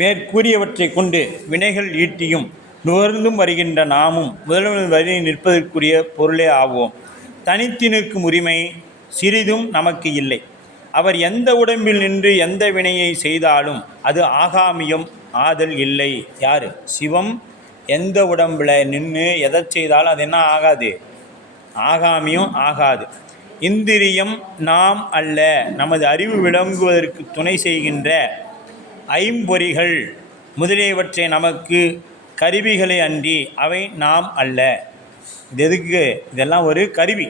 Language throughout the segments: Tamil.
மேற்கூறியவற்றை கொண்டு வினைகள் ஈட்டியும் நுகர்ந்தும் வருகின்ற நாமும் முதல்வர் வரி நிற்பதற்குரிய பொருளே ஆவோம். தனித்து நிற்கும் உரிமை சிறிதும் நமக்கு இல்லை. அவர் எந்த உடம்பில் நின்று எந்த வினையை செய்தாலும் அது ஆகாமியம் ஆதல் இல்லை. யார்? சிவம் எந்த உடம்பில் நின்று எதை செய்தாலும் அது என்ன ஆகாது? ஆகாமியம் ஆகாது. இந்திரியம் நாம் அல்ல. நமது அறிவு விளங்குவதற்கு துணை செய்கின்ற ஐம்பொறிகள் முதலியவற்றை நமக்கு கருவிகளை அன்றி அவை நாம் அல்ல. இது எதுக்கு? இதெல்லாம் ஒரு கருவி,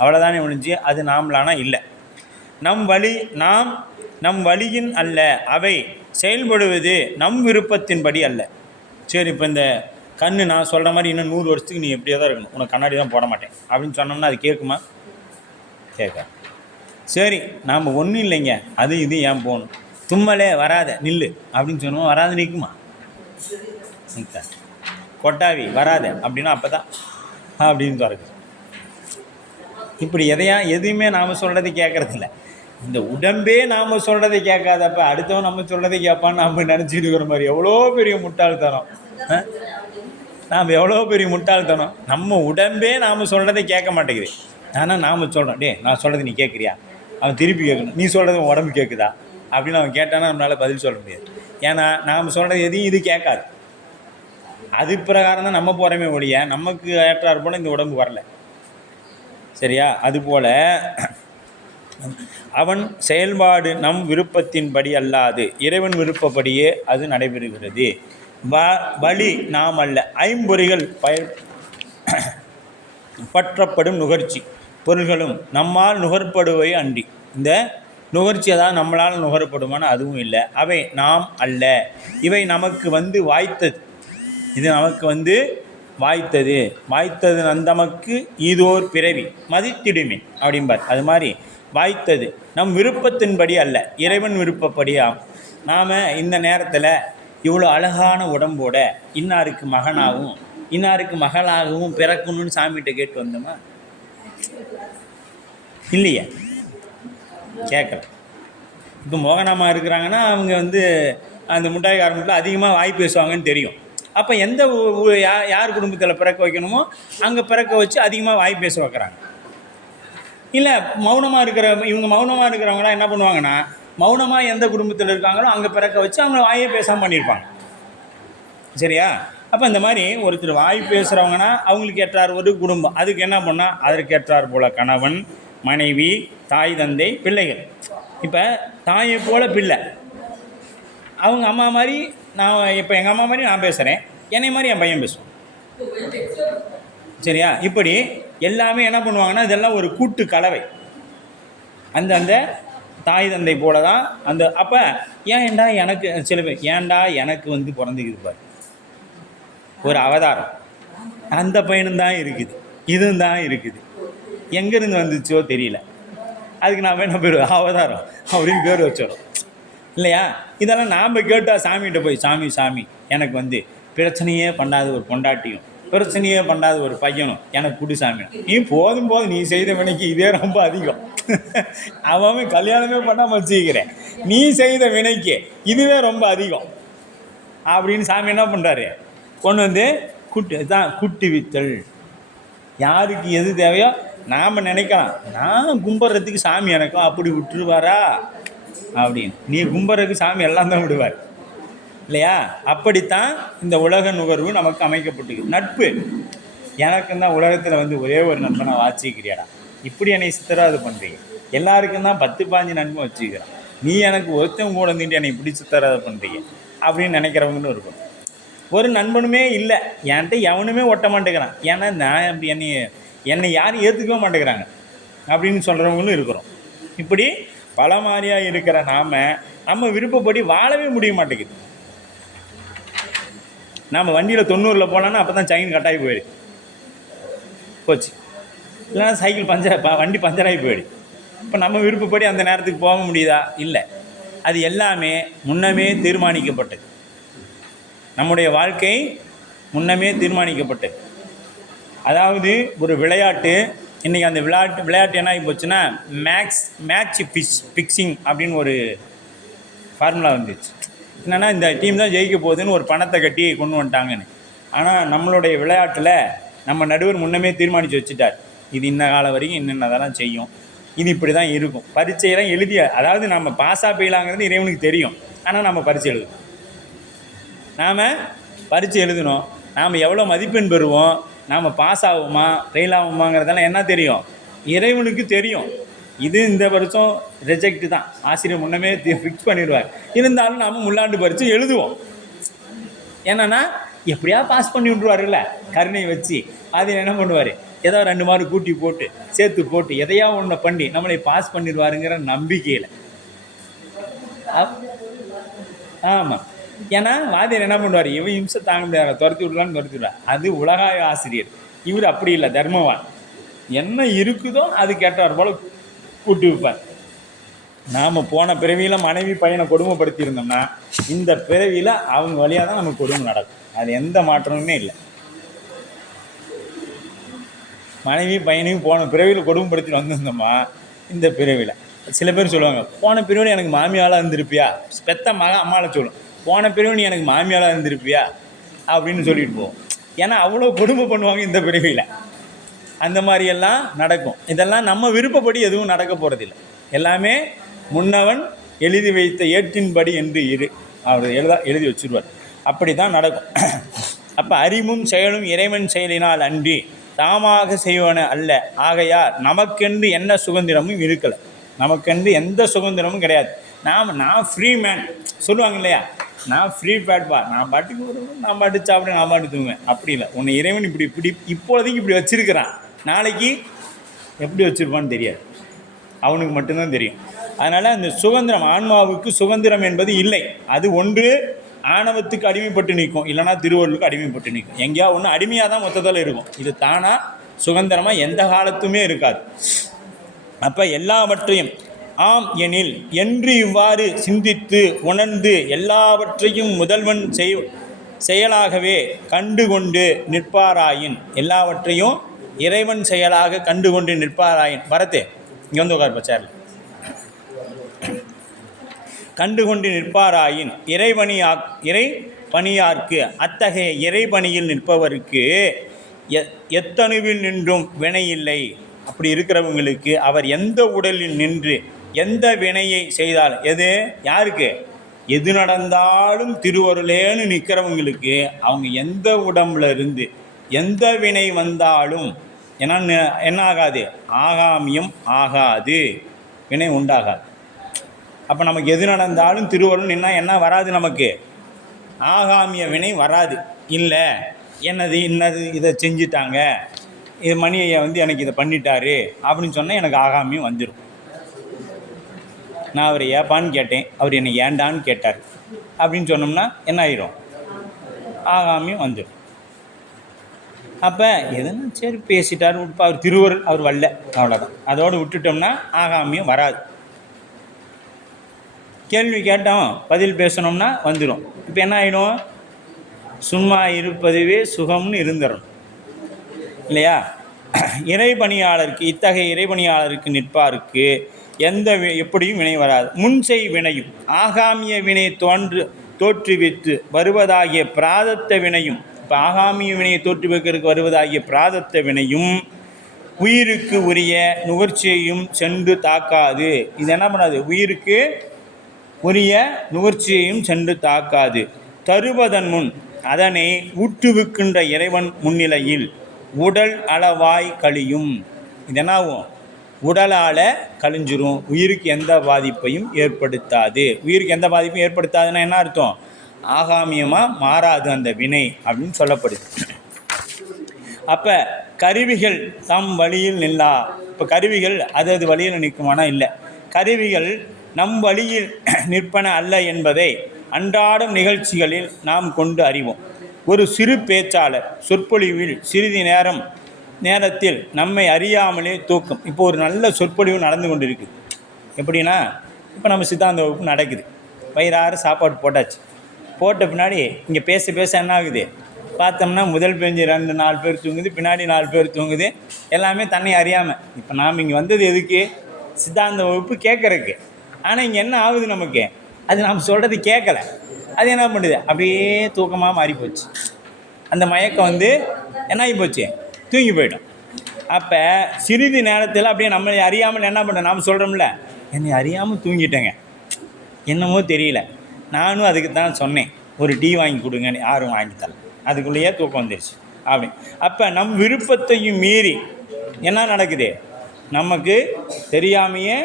அவ்வளோதானே ஒழிஞ்சு அது நாம்லானா இல்லை. நம் வழியின் அல்ல. அவை செயல்படுவது நம் விருப்பத்தின்படி அல்ல. சரி, இப்போ இந்த கண் நான் சொல்கிற மாதிரி இன்னும் 100 வருஷத்துக்கு நீ எப்படியே தான் இருக்கணும், உனக்கு கண்ணாடி தான் போட மாட்டேன் அப்படின்னு சொன்னோம்னா அது கேட்குமா? கேட்க. சரி, நாம் ஒன்றும் இல்லைங்க, அது இது ஏன் போகணும், தும்மலே வராத நில்லு அப்படின்னு சொன்னோம், வராது நிற்குமா? நிற்க. கொட்டாவி வராத அப்படின்னா அப்போ தான் அப்படின்னு திறக்குது. இப்படி எதுவுமே நாம் சொல்கிறதை கேட்குறதில்ல. இந்த உடம்பே நாம் சொல்கிறதை கேட்காதப்ப அடுத்தவன் நம்ம சொல்கிறதை கேட்பான்னு நம்ம நினச்சிட்டு இருக்கிற மாதிரி எவ்வளோ பெரிய முட்டாள்தனம். எவ்வளோ பெரிய முட்டாள்தனம். நம்ம உடம்பே நாம் சொல்கிறதை கேட்க மாட்டேங்குது. ஆனால் நாம் சொல்கிறோம், டே நான் சொல்கிறது நீ கேட்குறியா? அவன் திருப்பி கேட்கணும், நீ சொல்கிறது உன் உடம்பு கேட்குதா அப்படின்னு அவன் கேட்டானா நம்மளால் பதில் சொல்ல முடியாது. ஏன்னா நாம் சொல்கிறது எதையும் இது கேட்காது. அது பிரகாரம் தான் நம்ம போகிறோமே ஒழிய நமக்கு ஏற்றாறு போல் இந்த உடம்பு வரல. சரியா? அதுபோல் அவன் செயல்பாடு நம் விருப்பத்தின்படி அல்லாது இறைவன் விருப்பப்படியே அது நடைபெறுகிறது. வழி நாம் அல்ல. ஐம்பொறிகள் பற்றப்படும் நுகர்ச்சி பொருள்களும் நம்மால் நுகர்ப்படுவை அன்றி. இந்த நுகர்ச்சி அதாவது நம்மளால் நுகரப்படுமான அதுவும் இல்லை. அவை நாம் அல்ல. இவை நமக்கு வாய்த்தது. இது நமக்கு வாய்த்தது நந்தமக்கு ஈதோர் பிறவி மதித்திடுமே அப்படிம்பார். அது மாதிரி வாய்த்தது நம் விருப்பத்தின்படி அல்ல, இறைவன் விருப்பப்படியாகும். நாம் இந்த நேரத்தில் இவ்வளோ அழகான உடம்போட இன்னாருக்கு மகனாகவும் இன்னாருக்கு மகளாகவும் பிறக்கணும்னு சாமிகிட்ட கேட்டு வந்தோமா? இல்லையே, கேட்கல. இப்போ மோகனாமா இருக்கிறாங்கன்னா அவங்க அந்த முட்டாய்க்காரங்களில் அதிகமாக வாய் பேசுவாங்கன்னு தெரியும். அப்போ எந்த யார் குடும்பத்தில் பிறக்க வைக்கணுமோ அங்கே பிறக்க வச்சு அதிகமாக வாய் பேச வைக்கிறாங்க. இல்லை மௌனமாக இருக்கிறவங்களாம் என்ன பண்ணுவாங்கன்னா, மௌனமாக எந்த குடும்பத்தில் இருக்காங்களோ அங்கே பிறக்க வச்சு அவங்க வாயே பேசாமல் பண்ணியிருப்பாங்க. சரியா? அப்போ இந்த மாதிரி ஒருத்தர் வாய் பேசுகிறவங்கன்னா அவங்களுக்கு ஏற்றார் ஒரு குடும்பம், அதுக்கு என்ன பண்ணால் அதற்கு ஏற்றார் போல் கணவன் மனைவி தாய் தந்தை பிள்ளைகள். இப்போ தாயை போல் பிள்ளை, அவங்க அம்மா மாதிரி நான், இப்போ எங்கள் அம்மா மாதிரி நான் பேசுகிறேன், என்னை மாதிரி என் பையன் பேசுவான். சரியா? இப்படி எல்லாமே என்ன பண்ணுவாங்கன்னா இதெல்லாம் ஒரு கூட்டு கலவை. அந்த தாய் தந்தை போல தான் அப்போ ஏன்டா எனக்கு சில பேர் ஏன்டா எனக்கு பிறந்துக்குது பாரு ஒரு அவதாரம், அந்த பையனும் தான் இருக்குது, இதுவும் தான் இருக்குது, எங்கேருந்து வந்துச்சோ தெரியல, அதுக்கு நாம் என்ன பேர் அவதாரம் அப்படின்னு பேர் வச்சிடும் இல்லையா? இதெல்லாம் நாம் கேட்டால் சாமிகிட்ட போய் சாமி எனக்கு பிரச்சனையே பண்ணாத ஒரு பொண்டாட்டியும் பிரச்சனையே பண்ணாத ஒரு பையனும் எனக்கு குடி சாமி, நீ போதும் நீ செய்த வினைக்கு இதே ரொம்ப அதிகம், அவன் கல்யாணமே பண்ணாமல் வச்சுக்கிறேன், நீ செய்த வினைக்கு இதுவே ரொம்ப அதிகம் அப்படின்னு சாமி என்ன பண்ணுறாரு, கொண்டு குட்டி வித்தல். யாருக்கு எது தேவையோ நாம் நினைக்கலாம், நான் கும்பிட்றதுக்கு சாமி எனக்கும் அப்படி விட்டுருவாரா அப்படின்னு. நீ கும்பிட்றதுக்கு சாமி எல்லாம் தான் விடுவார் இல்லையா? அப்படித்தான் இந்த உலக நுகர்வு நமக்கு அமைக்கப்பட்டிருக்கு. நட்பு எனக்கும் தான் உலகத்தில் ஒரே ஒரு நண்பனை வாச்சிக்கிறியாடா, இப்படி என்னை சித்தராது பண்ணுறீங்க. எல்லாருக்கும் தான் 10-15 நண்பன் வச்சுக்கிறான், நீ எனக்கு ஒருத்தன் கூட இருந்துட்டு என்னை இப்படி சித்தராது பண்ணுறீங்க அப்படின்னு நினைக்கிறவங்களும் இருக்கும். ஒரு நண்பனுமே இல்லை என்கிட்ட, எவனுமே ஒட்ட மாட்டேங்கிறான், ஏன்னா நான் அப்படி என்னை யாரும் ஏற்றுக்கவே மாட்டேங்கிறாங்க அப்படின்னு சொல்கிறவங்களும் இருக்கிறோம். இப்படி பல மாதிரியாக இருக்கிற நம்ம விருப்பப்படி வாழவே முடிய மாட்டேங்குது. நாம் வண்டியில் 90 போனோன்னா அப்போ தான் செயின் கட்டாகி போச்சு, இல்லைன்னா சைக்கிள் வண்டி பஞ்சராகி போயிடு. இப்போ நம்ம விருப்பப்படி அந்த நேரத்துக்கு போக முடியுதா? இல்லை. அது எல்லாமே முன்னமே தீர்மானிக்கப்பட்டது. நம்முடைய வாழ்க்கை முன்னமே தீர்மானிக்கப்பட்டது. அதாவது ஒரு விளையாட்டு, இன்றைக்கி அந்த விளையாட்டு என்ன ஆகி போச்சுன்னா மேட்ச் ஃபிக்ஸிங் அப்படின்னு ஒரு ஃபார்முலா வந்துச்சு. என்னென்னா இந்த டீம் தான் ஜெயிக்க போகுதுன்னு ஒரு பணத்தை கட்டி கொண்டு வந்துட்டாங்கன்னு. ஆனால் நம்மளுடைய விளையாட்டில் நம்ம நடுவர் முன்னமே தீர்மானித்து வச்சுட்டார், இது இன்ன காலம் வரைக்கும் என்னென்னதெல்லாம் செய்யும், இது இப்படி தான் இருக்கும். பரீட்சையெல்லாம் எழுதிய, அதாவது நம்ம பாஸாக போயிடலாங்கிறது இறைவனுக்கு தெரியும். ஆனால் நம்ம பரீட்சை எழுதணும், நாம் பரீட்சை எழுதணும், நாம் எவ்வளோ மதிப்பெண் பெறுவோம், நாம் பாஸ் ஆகுமா ஃபெயில் ஆகுமாங்கிறதெல்லாம் என்ன தெரியும், இறைவனுக்கு தெரியும். இது இந்த வருஷம் ரிஜெக்ட் தான், ஆசிரியர் முன்னமே ஃபிக்ஸ் பண்ணிடுவார். இருந்தாலும் நாம் முள்ளாண்டு பரீட்சை எழுதுவோம். என்னென்னா எப்படியா பாஸ் பண்ணி விட்ருவாருல்ல கருணை வச்சு. அது என்ன பண்ணுவார், ஏதோ 2 மார்க் கூட்டி போட்டு சேர்த்து போட்டு எதையா ஒன்று பண்ணி நம்மளை பாஸ் பண்ணிடுவாருங்கிற நம்பிக்கையில். ஆமாம், ஏன்னா வாத்தியார் என்ன பண்ணுவார், இவன் இம்சை தாங்க முடியாது, துரத்தி விடலான்னு துரத்தி விடுவார். அது உலகாய ஆசிரியர். இவர் அப்படி இல்லை, தர்மவான். என்ன இருக்குதோ அது கேட்டார் போல் கூட்டி வைப்பார். நாம் போன பிறவியில் மனைவி பையனை கொடுமைப்படுத்தியிருந்தோம்னா இந்த பிறவியில் அவங்க வழியாக தான் நமக்கு கொடுமை நடக்கும். அது எந்த மாற்றமுமே இல்லை. மனைவி பையனையும் போன பிறவியில் கொடுமைப்படுத்திட்டு வந்திருந்தோமா இந்த பிறவியில். சில பேர் சொல்லுவாங்க, போன பிறவியில் எனக்கு மாமியாளாக இருந்திருப்பியா, பெத்த அம்மாவை சொல்லும், போன பிறவியில் எனக்கு மாமியாளாக இருந்திருப்பியா அப்படின்னு சொல்லிட்டு போவோம். ஏன்னா அவ்வளோ கொடுமை பண்ணுவாங்க இந்த பிறவியில். அந்த மாதிரியெல்லாம் நடக்கும். இதெல்லாம் நம்ம விருப்பப்படி எதுவும் நடக்க போகிறதில்லை. எல்லாமே முன்னவன் எழுதி வைத்த ஏற்றின்படி என்று அவர் எழுதி வச்சுருவார். அப்படி தான் நடக்கும். அப்போ அறிவும் செயலும் இறைவன் செயலினால் அன்றி தாமாக செய்வன அல்ல. ஆகையால் நமக்கென்று என்ன சுதந்திரமும் இருக்கலை. நமக்கென்று எந்த சுதந்திரமும் கிடையாது. நான் ஃப்ரீ மேன் சொல்லுவாங்க இல்லையா, நான் ஃப்ரீ பேட்பா, நான் பாட்டுக்கு வருவேன், நான் பாட்டு சாப்பிட, நான் பாட்டு தூங்குவேன். அப்படி இல்லை. உன்னை இறைவன் இப்படி இப்போதைக்கு இப்படி வச்சுருக்கிறான், நாளைக்கு எப்படி வச்சுருப்பான்னு தெரியாது, அவனுக்கு மட்டும்தான் தெரியும். அதனால் அந்த சுதந்திரம், ஆன்மாவுக்கு சுதந்திரம் என்பது இல்லை. அது ஒன்று ஆணவத்துக்கு அடிமைப்பட்டு நிற்கும், இல்லைனா திருவள்ளுக்கு அடிமைப்பட்டு நிற்கும். எங்கேயா ஒன்று அடிமையாக தான் மொத்தத்தில் இருக்கும். இது தானாக சுதந்திரமாக எந்த காலத்துமே இருக்காது. அப்போ எல்லாவற்றையும் ஆம் எனில் என்று இவ்வாறு சிந்தித்து உணர்ந்து எல்லாவற்றையும் முதல்வன் செயலாகவே கண்டுகொண்டு நிற்பாராயின், எல்லாவற்றையும் இறைவன் செயலாக கண்டுகொண்டு நிற்பாராயின். வரத்து இங்கே வந்து உட்கார் பச்சாரில். கண்டுகொண்டு நிற்பாராயின் இறை பணியார்க்கு, அத்தகைய இறைபணியில் நிற்பவருக்கு எத்தனுவில் நின்றும் வினையில்லை. அப்படி இருக்கிறவங்களுக்கு அவர் எந்த உடலில் நின்று எந்த வினையை செய்தால், யாருக்கு எது நடந்தாலும் திருவருளேன்னு நிற்கிறவங்களுக்கு அவங்க எந்த உடம்புல இருந்து எந்த வினை வந்தாலும் என்ன ஆகாது, ஆகாமியம் ஆகாது, வினை உண்டாகாது. அப்போ நமக்கு எது நடந்தாலும் திருவருள் நின்னா என்ன வராது, நமக்கு ஆகாமிய வினை வராது. இல்லை இன்னது இதை செஞ்சிட்டாங்க, இது மணியை எனக்கு இதை பண்ணிட்டாரு அப்படின்னு சொன்னால் எனக்கு ஆகாமியம் வந்துடும். நான் அவரை ஏப்பான்னு கேட்டேன், அவர் என்னை ஏண்டான்னு கேட்டார் அப்படின்னு சொன்னோம்னா என்ன ஆயிரும், ஆகாமியம் வந்துடும். அப்போ எதுனா சரி பேசிட்டார் விட்டுப்பா, அவர் திருவருள் அவர் வரல, அவ்வளோதான். அதோடு விட்டுட்டோம்னா ஆகாமியம் வராது. கேள்வி கேட்டோம் பதில் பேசணும்னா வந்துடும். இப்போ என்ன ஆகிடும், சும்மா இருப்பதுவே சுகம்னு இருந்துடணும் இல்லையா. இறைபணியாளருக்கு, இத்தகைய இறைபணியாளருக்கு நிற்பாருக்கு எப்படியும் வினை வராது. முன்செய் வினையும் ஆகாமிய வினை தோற்றுவித்து வருவதாகிய பிராதத்த வினையும், இப்போ ஆகாமிய வினையை தோற்றுவிக்கிறதுக்கு வருவதாகிய பிராதத்த வினையும் உயிருக்கு உரிய நுகர்ச்சியையும் சென்று தாக்காது. இது என்ன பண்ணாது, உயிருக்கு உரிய நுகர்ச்சியையும் சென்று தாக்காது. தருவதன் முன் அதனை ஊற்றுவிக்கின்ற இறைவன் முன்னிலையில் உடல் அளவாய் கழியும். இது என்னாகும், உடலால் கழிஞ்சிரும், உயிருக்கு எந்த பாதிப்பையும் ஏற்படுத்தாது. உயிருக்கு எந்த பாதிப்பையும் ஏற்படுத்தாதுன்னா என்ன அர்த்தம், ஆகாமியமாக மாறாது அந்த வினை அப்படின்னு சொல்லப்படுது. அப்போ கருவிகள் தம் வழியில் நில்லா. இப்போ கருவிகள் அது வழியில் நிற்குமானா இல்லை. கருவிகள் நம் வழியில் நிற்பன அல்ல என்பதை அன்றாடம் நிகழ்ச்சிகளில் நாம் கொண்டு அறிவோம். ஒரு சிறு பேச்சாளர் சொற்பொழிவில் சிறிது நேரத்தில் நம்மை அறியாமலே தூக்கம். இப்போ ஒரு நல்ல சொற்பொழிவு நடந்து கொண்டு இருக்குது. எப்படின்னா, இப்போ நம்ம சித்தாந்த வகுப்பு நடக்குது, வயிறாறு சாப்பாடு போட்டாச்சு. போட்ட பின்னாடி இங்கே பேச என்ன ஆகுது, பார்த்தோம்னா முதல் பெஞ்சு 2-4 பேர் தூங்குது, பின்னாடி 4 பேர் தூங்குது, எல்லாமே தன்னை அறியாமல். இப்போ நாம் இங்கே வந்தது எதுக்கு, சித்தாந்த வகுப்பு கேட்குறதுக்கு. ஆனால் இங்கே என்ன ஆகுது, நமக்கு அது நாம் சொல்கிறது கேட்கலை. அது என்ன பண்ணுது, அப்படியே தூக்கமாக மாறி போச்சு. அந்த மயக்கம் வந்து என்ன ஆகி போச்சு, தூங்கி போயிட்டோம். அப்போ சிறிது நேரத்தில் அப்படியே நம்மளை அறியாமல் என்ன பண்ண, நாம் சொல்கிறோம்ல, என்னை அறியாமல் தூங்கிட்டேங்க, என்னமோ தெரியல, நானும் அதுக்கு தான் சொன்னேன் ஒரு டீ வாங்கி கொடுங்கன்னு, யாரும் வாங்கி தரல, அதுக்குள்ளேயே தூக்கம் வந்துடுச்சு அப்படி. அப்போ நம் விருப்பத்தையும் மீறி என்ன நடக்குது, நமக்கு தெரியாமையே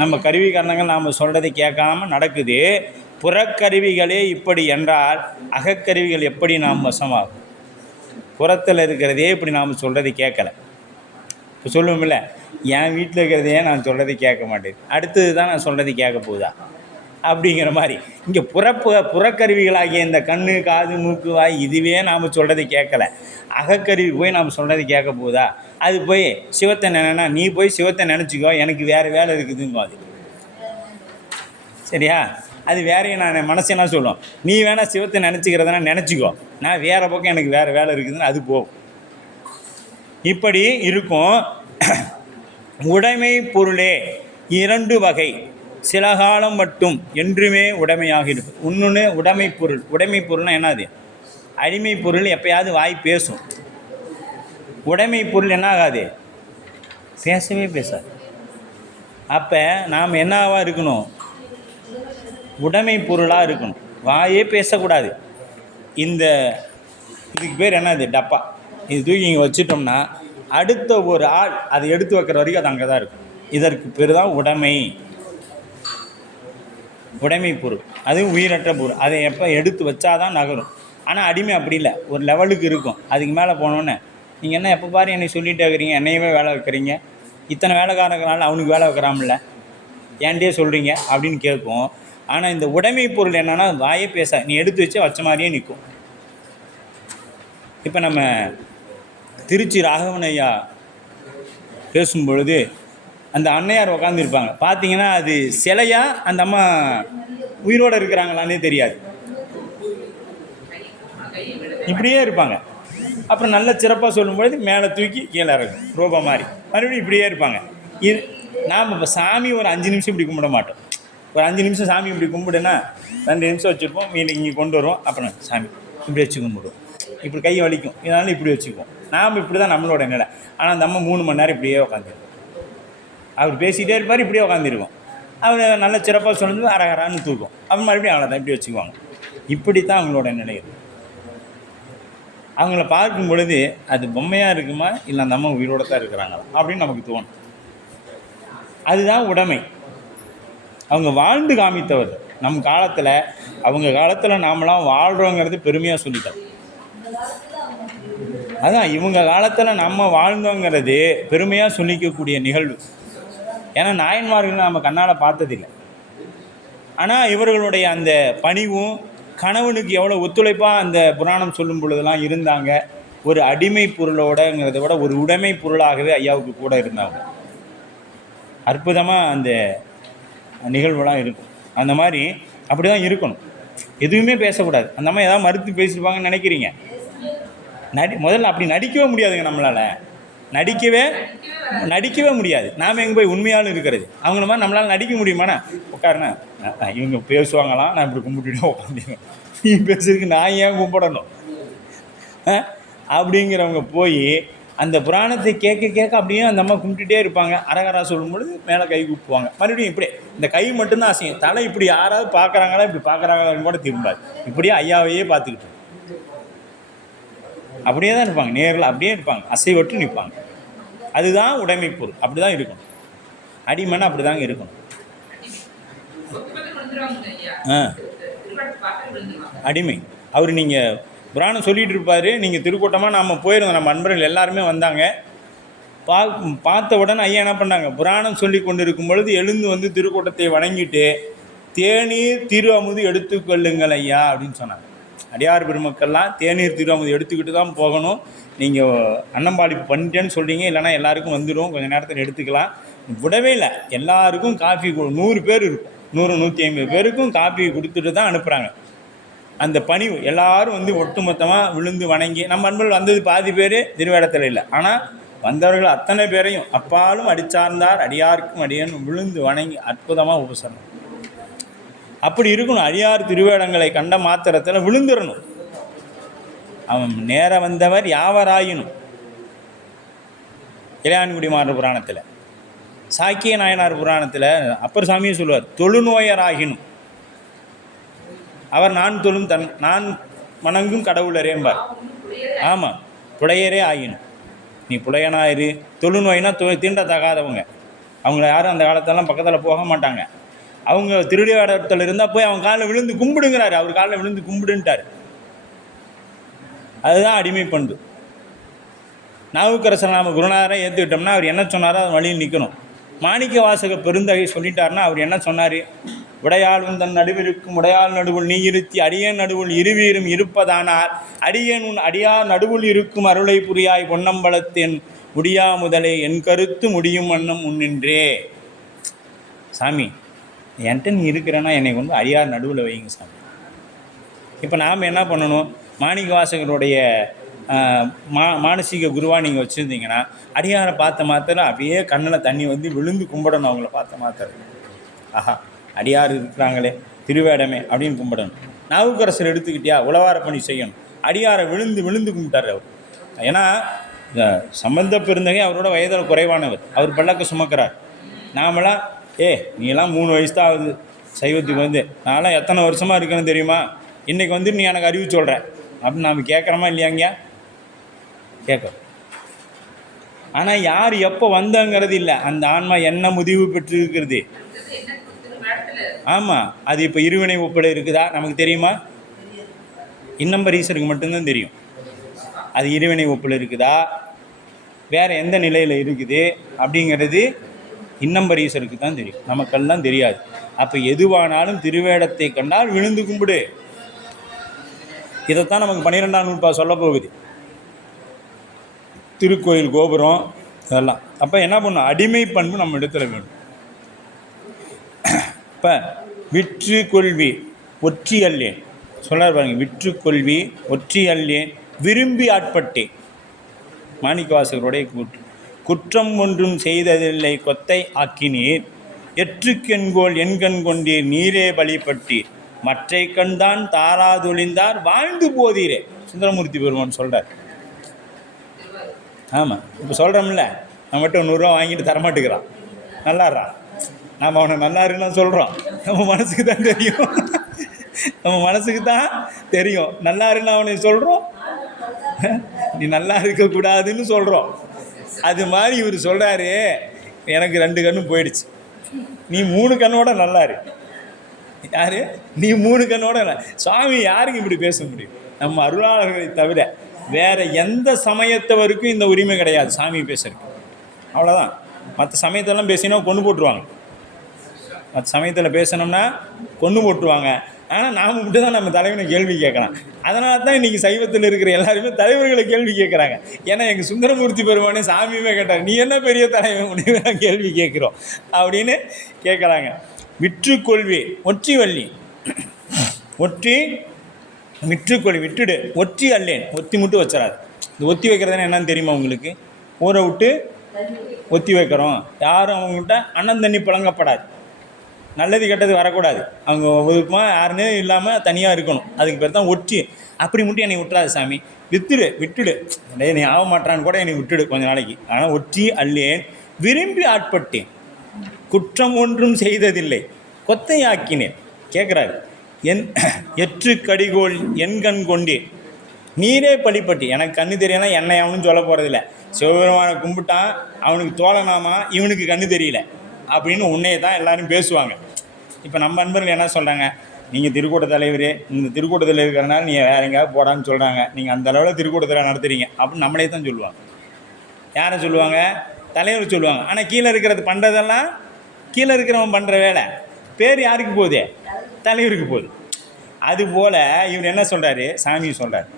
நம்ம கருவி காரணங்கள் நாம் சொல்கிறதை கேட்காம நடக்குது. புறக்கருவிகளே இப்படி என்றால் அகக்கருவிகள் எப்படி நாம் வசமாகும்? புறத்தில் இருக்கிறதே இப்படி நாம் சொல்கிறதை கேட்கலை. இப்போ சொல்லுவோம்ல, என் வீட்டில் இருக்கிறதையே நான் சொல்கிறதை கேட்க மாட்டேன், அடுத்தது தான் நான் சொல்கிறதை கேட்க போகுதா அப்படிங்கிற மாதிரி இங்கே புறக்கருவிகளாகிய இந்த கண், காது, மூக்கு, வாய் இதுவே நாம் சொல்கிறதை கேட்கலை, அகக்கருவி போய் நாம் சொல்கிறதை கேட்க போகுதா? அது போய் சிவத்தை நினைனா, நீ போய் சிவத்தை நினச்சிக்கோ, எனக்கு வேறு வேலை இருக்குதுங்க அது, சரியா? அது வேறையும் நான் மனசு என்ன சொல்லும், நீ வேணால் சிவத்தை நினச்சிக்கிறதுனா நினச்சிக்கோ, நான் வேறு பக்கம் எனக்கு வேறு வேலை இருக்குதுன்னு அது போகும். இப்படி இருக்கும். உடைமை பொருளே இரண்டு வகை, சில காலம் மட்டும் என்றுமே உடைமையாக இருக்கும். இன்னொன்று உடைமை பொருள். உடைமை பொருள்னால் என்னது, அடிமை பொருள் எப்பயாவது வாய் பேசும், உடைமை பொருள் என்ன ஆகாது, பேசவே பேசாது. அப்போ நாம் என்னவா இருக்கணும், உடைமை பொருளாக இருக்கணும், வாயே பேசக்கூடாது. இதுக்கு பேர் என்னது, டப்பா. இது தூக்கி இங்கே வச்சுட்டோம்னா அடுத்த ஒரு ஆள் அதை எடுத்து வைக்கிற வரைக்கும் அது அங்கே தான் இருக்கும். இதற்கு பேர் தான் உடைமை பொருள். அது உயிரற்ற பொருள், அதை எப்போ எடுத்து வச்சாதான் நகரும். ஆனால் அடிமை அப்படி இல்லை, ஒரு லெவலுக்கு இருக்கும், அதுக்கு மேலே போனோன்னே நீங்கள் என்ன எப்போ பாரு என்னை சொல்லிகிட்டே இருக்கிறீங்க, என்னையவே வேலை வைக்கிறீங்க, இத்தனை வேலைக்காரங்களால அவனுக்கு வேலை வைக்கிறாமில்ல, ஏன்டே சொல்கிறீங்க அப்படின்னு கேட்கும். ஆனால் இந்த உடைமை பொருள் என்னென்னா வாயே பேச, நீ எடுத்து வச்சு வச்ச மாதிரியே நிற்கும். இப்போ நம்ம திருச்சி ராகவன் ஐயா பேசும்பொழுது அந்த அன்னையார் உக்காந்துருப்பாங்க, பார்த்தீங்கன்னா அது சிலையா அந்த அம்மா உயிரோடு இருக்கிறாங்களான்னே தெரியாது, இப்படியே இருப்பாங்க. அப்புறம் நல்ல சிறப்பாக சொல்லும்பொழுது மேலே தூக்கி கீழே இறக்கும் ரூபா மாதிரி, மறுபடியும் இப்படியே இருப்பாங்க. இது நாம் இப்போ சாமி ஒரு 5 நிமிஷம் இப்படி கும்பிட மாட்டோம். ஒரு 5 நிமிஷம் சாமி இப்படி கும்பிடுன்னா 2 நிமிஷம் வச்சுருப்போம், மீன் இங்கே கொண்டு வருவோம், அப்புறம் சாமி இப்படி வச்சு கும்பிடுவோம், இப்படி கை வலிக்கும், இதனால இப்படி வச்சுக்குவோம். நாம் இப்படி தான் நம்மளோட நிலை. ஆனால் அந்த அம்மா 3 மணி நேரம் இப்படியே உட்காந்துருக்கும், அவர் பேசிகிட்டே இருப்பார், இப்படியே உட்காந்துருக்கும். அவர் நல்ல சிறப்பாக சொல்லுறது அரகரான்னு தூக்கும், அப்புறம் மறுபடியும் அவ்வளோதான் இப்படி வச்சுக்குவாங்க. இப்படி தான் அவங்களோட நிலை. அவங்கள பார்க்கும் பொழுது அது பொம்மையாக இருக்குமா இல்லை அந்த அம்மா உயிரோடு தான் இருக்கிறாங்களா அப்படின்னு நமக்கு தோணும். அதுதான் உடைமை. அவங்க வாழ்ந்து காமித்தவர். நம் காலத்தில், அவங்க காலத்தில் நாமெல்லாம் வாழ்கிறோங்கிறது பெருமையாக சொல்லிட்டோம். அதான் இவங்க காலத்தில் நம்ம வாழ்ந்தோங்கிறது பெருமையாக சொல்லிக்கக்கூடிய நிகழ்வு. ஏன்னா நாயன்மார்கள் நம்ம கண்ணால் பார்த்ததில்லை. ஆனால் இவர்களுடைய அந்த பணிவும் கணவனுக்கு எவ்வளோ ஒத்துழைப்பாக அந்த புராணம் சொல்லும் பொழுதெல்லாம் இருந்தாங்க. ஒரு அடிமை பொருளோடங்கிறத விட ஒரு உடைமை பொருளாகவே ஐயாவுக்கு கூட இருந்தாங்க. அற்புதமாக அந்த நிகழ்வுலாம் இருக்கும். அந்த மாதிரி அப்படி தான் இருக்கணும், எதுவுமே பேசக்கூடாது. அந்த மாதிரி ஏதாவது மறுத்து பேசியிருப்பாங்கன்னு நினைக்கிறீங்க, முதல்ல அப்படி நடிக்கவே முடியாதுங்க. நம்மளால் நடிக்கவே முடியாது. நாம் எங்கே போய் உண்மையாலும் இருக்கிறது, அவங்கள மாதிரி நம்மளால் நடிக்க முடியுமாண்ணா? உட்காருண்ணா, இவங்க பேசுவாங்களாம், நான் இப்படி கும்பிட்டுட்டே உட்காந்துருவேன், நீ பேசுறதுக்கு நான் ஏன் கும்பிடணும் அப்படிங்கிறவங்க போய் அந்த புராணத்தை கேட்க அப்படியே அந்த அம்மா கும்பிட்டுட்டே இருப்பாங்க. அரகரா சொல்லும் பொழுது மேலே கை கூப்புவாங்க, மறுபடியும் இப்படியே இந்த கை மட்டும்தான் அசையும், தலை இப்படி யாராவது பார்க்குறாங்களா, இப்படி பார்க்குறாங்கன்னு கூட திரும்பாது, இப்படியே ஐயாவையே பார்த்துக்கிட்டு அப்படியே தான் இருப்பாங்க. நேரில் அப்படியே இருப்பாங்க, அசைவட்டு நிற்பாங்க. அதுதான் உடைமை பொருள். அப்படி தான் இருக்கணும். அடிமைன்னா அப்படி தாங்க இருக்கணும். அடிமை அவர் நீங்கள் புராணம் சொல்லிகிட்டு இருப்பார். நீங்கள் திருக்கூட்டமாக நாம் போயிருந்தோம், நம்ம நண்பர்கள் எல்லாருமே வந்தாங்க. பார்த்த உடனே ஐயா என்ன பண்ணாங்க, புராணம் சொல்லி கொண்டு இருக்கும் பொழுது எழுந்து வந்து திருக்கூட்டத்தை வணங்கிட்டு தேநீர் திரு அமுது எடுத்துக்கொள்ளுங்கள் ஐயா அப்படின்னு சொன்னாங்க. அடியார் பெருமக்கள்லாம் தேநீர் திரு அமுது எடுத்துக்கிட்டு தான் போகணும், நீங்கள் அன்னம்பாடிப்பு பண்ணிட்டேன்னு சொல்கிறீங்க, இல்லைனா எல்லாருக்கும் வந்துடும், கொஞ்சம் நேரத்தில் எடுத்துக்கலாம். விடவே இல்லை, எல்லாருக்கும் காஃபி 100 பேர் இருக்கும், 100-150 பேருக்கும் காஃபி கொடுத்துட்டு தான் அனுப்புகிறாங்க. அந்த பணிவு எல்லோரும் வந்து ஒட்டுமொத்தமாக விழுந்து வணங்கி, நம்ம அன்பர்கள் வந்தது பாதி பேர் திருவேடத்தில் இல்லை, ஆனால் வந்தவர்கள் அத்தனை பேரையும் அப்பாலும் அடிச்சார்ந்தார் அடியாருக்கும் அடியன் விழுந்து வணங்கி அற்புதமாக உபசரணம். அப்படி இருக்கணும். அடியார் திருவேடங்களை கண்ட மாத்திரத்தில் விழுந்துடணும். அவன் நேர வந்தவர் யாவராயினும். இளையான்குடி மாறர் புராணத்தில், சாக்கிய நாயனார் புராணத்தில் அப்பர் சாமியை சொல்லுவார், தொழுநோயராகினும் அவர் நான் தொழும் நான் வணங்கும் கடவுளரேம்பார். ஆமாம், புலையரே ஆகினும். நீ புலையனாயிரு. தொழுநோயினா தீண்டத்தகாதவங்க, அவங்கள யாரும் அந்த காலத்தெல்லாம் பக்கத்தில் போக மாட்டாங்க. அவங்க திருடியாடத்தில் இருந்தால் போய் அவங்க காலில் விழுந்து கும்பிடுங்கிறாரு. அவர் காலில் விழுந்து கும்பிடுன்ட்டார். அதுதான் அடிமை பண்பு. நாவுக்கரசர் நாம குருநாதரை ஏற்றுக்கிட்டோம்னா அவர் என்ன சொன்னாரோ அது வழியில் நிற்கணும். மாணிக்க வாசக பெருந்தகை சொல்லிட்டார்னா அவர் என்ன சொன்னார்? உடையாள் தன் நடுவிருக்கும் உடையாள் நடுவுள் நீ இருத்தி அடியேன் நடுவுள் இருவீரும் இருப்பதானார் அடியேன் உன் அடியார் நடுவுள் இருக்கும் அருளை புரியாய் பொன்னம்பலத்தின் முடியா முதலே என் கருத்து முடியும் வண்ணம் முன்னின்றே. சாமி, என்கிட்ட நீ இருக்கிறேன்னா என்னை கொண்டு அடியார் நடுவில் வைங்க சாமி. இப்போ நாம் என்ன பண்ணணும்? மாணிக்க வாசகருடைய மானசீக குருவாக நீங்கள் வச்சுருந்தீங்கன்னா அடியாரை பார்த்த மாத்திரம் அப்படியே கண்ணில் தண்ணி வந்து விழுந்து கும்பிடணும். அவங்கள பார்த்த மாத்திரம், ஆஹா அடியார் இருக்கிறாங்களே திருவேடமே அப்படின்னு கும்பிடணும். நாவுக்கரசர் எடுத்துக்கிட்டியா உளவார பணி செய்யணும். அடியாரை விழுந்து விழுந்து கும்பிட்டார் அவர். ஏன்னா சம்பந்த பெருந்தகை அவரோட வயதில் குறைவானவர். அவர் பல்லக்க சுமக்கிறார். நாமெல்லாம் நீலாம் 3 வயசு தான் ஆகுது சைவத்துக்கு வந்து, நான்லாம் எத்தனை வருஷமாக இருக்குன்னு தெரியுமா? இன்றைக்கி வந்து நீ எனக்கு அறிவு சொல்கிற அப்படின்னு நாம் கேட்குறோமா இல்லையாங்க? கேட்க. ஆனால் யார் எப்போ வந்தங்கிறது இல்லை. அந்த ஆன்மா என்ன முடிவு பெற்று இருக்கிறது? ஆமாம், அது இப்போ இருவினை ஒப்படை இருக்குதா நமக்கு தெரியுமா? இன்னம்பர் ஈஸ்வருக்கு மட்டும்தான் தெரியும். அது இருவினை ஒப்பில் இருக்குதா, வேறு எந்த நிலையில் இருக்குது அப்படிங்கிறது இன்னம்பர் ஈஸ்வருக்கு தான் தெரியும், நமக்கெல்லாம் தெரியாது. அப்போ எதுவானாலும் திருவேடத்தை கண்டால் விழுந்து கும்பிடு. இதைத்தான் நமக்கு 12ஆம் நூற்பா சொல்ல போகுது. திருக்கோயில் கோபுரம் இதெல்லாம். அப்போ என்ன பண்ணணும்? அடிமை பண்பு நம்ம இடத்துல வேணும். இப்போ விற்று கொள்வி ஒற்றி அல்லேன் சொல்கிறார் பாருங்க. விற்று கொள்வி ஒற்றி அல்லேன் விரும்பி ஆட்பட்டேன். மாணிக்கவாசகருடைய கூற்று. குற்றம் ஒன்றும் செய்ததில்லை கொத்தை ஆக்கினீர் எற்றுக்கென்கோள் எண்கண் கொண்டீர் நீரே வழிபட்டீர் மற்றை கண்தான் தாராதொழிந்தார் வாழ்ந்து போதீரே. சுந்தரமூர்த்தி பெருமான் சொல்கிறார். ஆமாம், இப்போ சொல்கிறோம்ல, நம்மகிட்ட 100 ரூபா வாங்கிட்டு தரமாட்டுக்கிறான், நல்லாடுறான். நாம் அவனை நல்லாருன்னு சொல்கிறோம். நம்ம மனசுக்கு தான் தெரியும். நம்ம மனசுக்கு தான் தெரியும். நல்லாருன்னு அவனை சொல்கிறோம், நீ நல்லா இருக்கக்கூடாதுன்னு சொல்கிறோம். அது மாதிரி இவர் சொல்கிறாரு, எனக்கு 2 கண்ணும் போயிடுச்சு, நீ 3 கண்ணோட நல்லா இருக்கு. யார்? நீ 3 கண்ணோட. சுவாமி யாருக்கு இப்படி பேச முடியும்? நம்ம அருளாளர்களை தவிர வேறு எந்த சமயத்தவருக்கும் இந்த உரிமை கிடையாது சாமி பேசுறதுக்கு. அவ்வளோதான். மற்ற சமயத்தெல்லாம் பேசினா கொண்டு போட்டுருவாங்க. மற்ற சமயத்தில் பேசணும்னா கொண்டு போட்டுருவாங்க. ஆனால் நாம் மட்டும் தான் நம்ம தலைவனை கேள்வி கேட்கலாம். அதனால தான் இன்றைக்கி சைவத்தில் இருக்கிற எல்லாருமே தலைவர்களை கேள்வி கேட்குறாங்க. ஏன்னா எங்கள் சுந்தரமூர்த்தி பெருமானே சாமியுமே கேட்டாங்க, நீ என்ன பெரிய தலைவன் உடனே கேள்வி கேட்குறோம் அப்படின்னு கேட்குறாங்க. விற்றுக்கொள்வி ஒற்றி வள்ளி ஒற்றி விற்றுக்கொள்வி விட்டுடு ஒற்றி அல்லேன். ஒத்தி மட்டும் வச்சிடாது. இந்த ஒத்தி வைக்கிறதுன்னு என்னன்னு தெரியுமா உங்களுக்கு? ஊரை விட்டு ஒத்தி வைக்கிறோம். யாரும் அவங்ககிட்ட அண்ணன் தண்ணி புழங்கப்படாது. நல்லது கெட்டது வரக்கூடாது. அவங்க ஒதுக்கமாக யாருன்னே இல்லாமல் தனியாக இருக்கணும். அதுக்கு பேர் தான் ஒற்றி. அப்படி மட்டும் என்னை விட்டுறாது சாமி, விட்டுடு நீ ஆக மாட்டான்னு கூட என்னை விட்டுடு கொஞ்ச நாளைக்கு. ஆனால் ஒற்றி அல்லேன் விரும்பி ஆட்பட்டேன் குற்றம் ஒன்றும் செய்ததில்லை கொத்தையாக்கினேன். கேட்குறாரு, எற்று கடிகோள் என் கண் கொண்டேன் நீரே பழிப்பட்டு. எனக்கு கண்ணு தெரியனா என்னை அவனும் சொல்ல போகிறதில்ல. சிவபெருமானை கும்பிட்டான், அவனுக்கு தோழனாமா, இவனுக்கு கண்ணு தெரியல அப்படின்னு உன்னையே தான் எல்லோரும் பேசுவாங்க. இப்போ நம்ம நண்பர்கள் என்ன சொல்கிறாங்க, நீங்கள் திருக்கூட்ட தலைவர், இந்த திருக்கூட்டத்தில் இருக்கிறனால நீங்கள் வேறு எங்கேயாவது போடான்னு சொல்கிறாங்க, நீங்கள் அந்த அளவில் திருக்கூட்டத்தில் நடத்துகிறீங்க அப்படின்னு நம்மளே தான் சொல்லுவாங்க. யாரை சொல்லுவாங்க? தலைவர் சொல்லுவாங்க. ஆனால் கீழே இருக்கிறது பண்ணுறதெல்லாம் கீழே இருக்கிறவன் பண்ணுற வேலை பேர் யாருக்கு போகுது? தலைவருக்கு போகுது. அதுபோல் இவர் என்ன சொல்கிறாரு? சாமி சொல்கிறார்,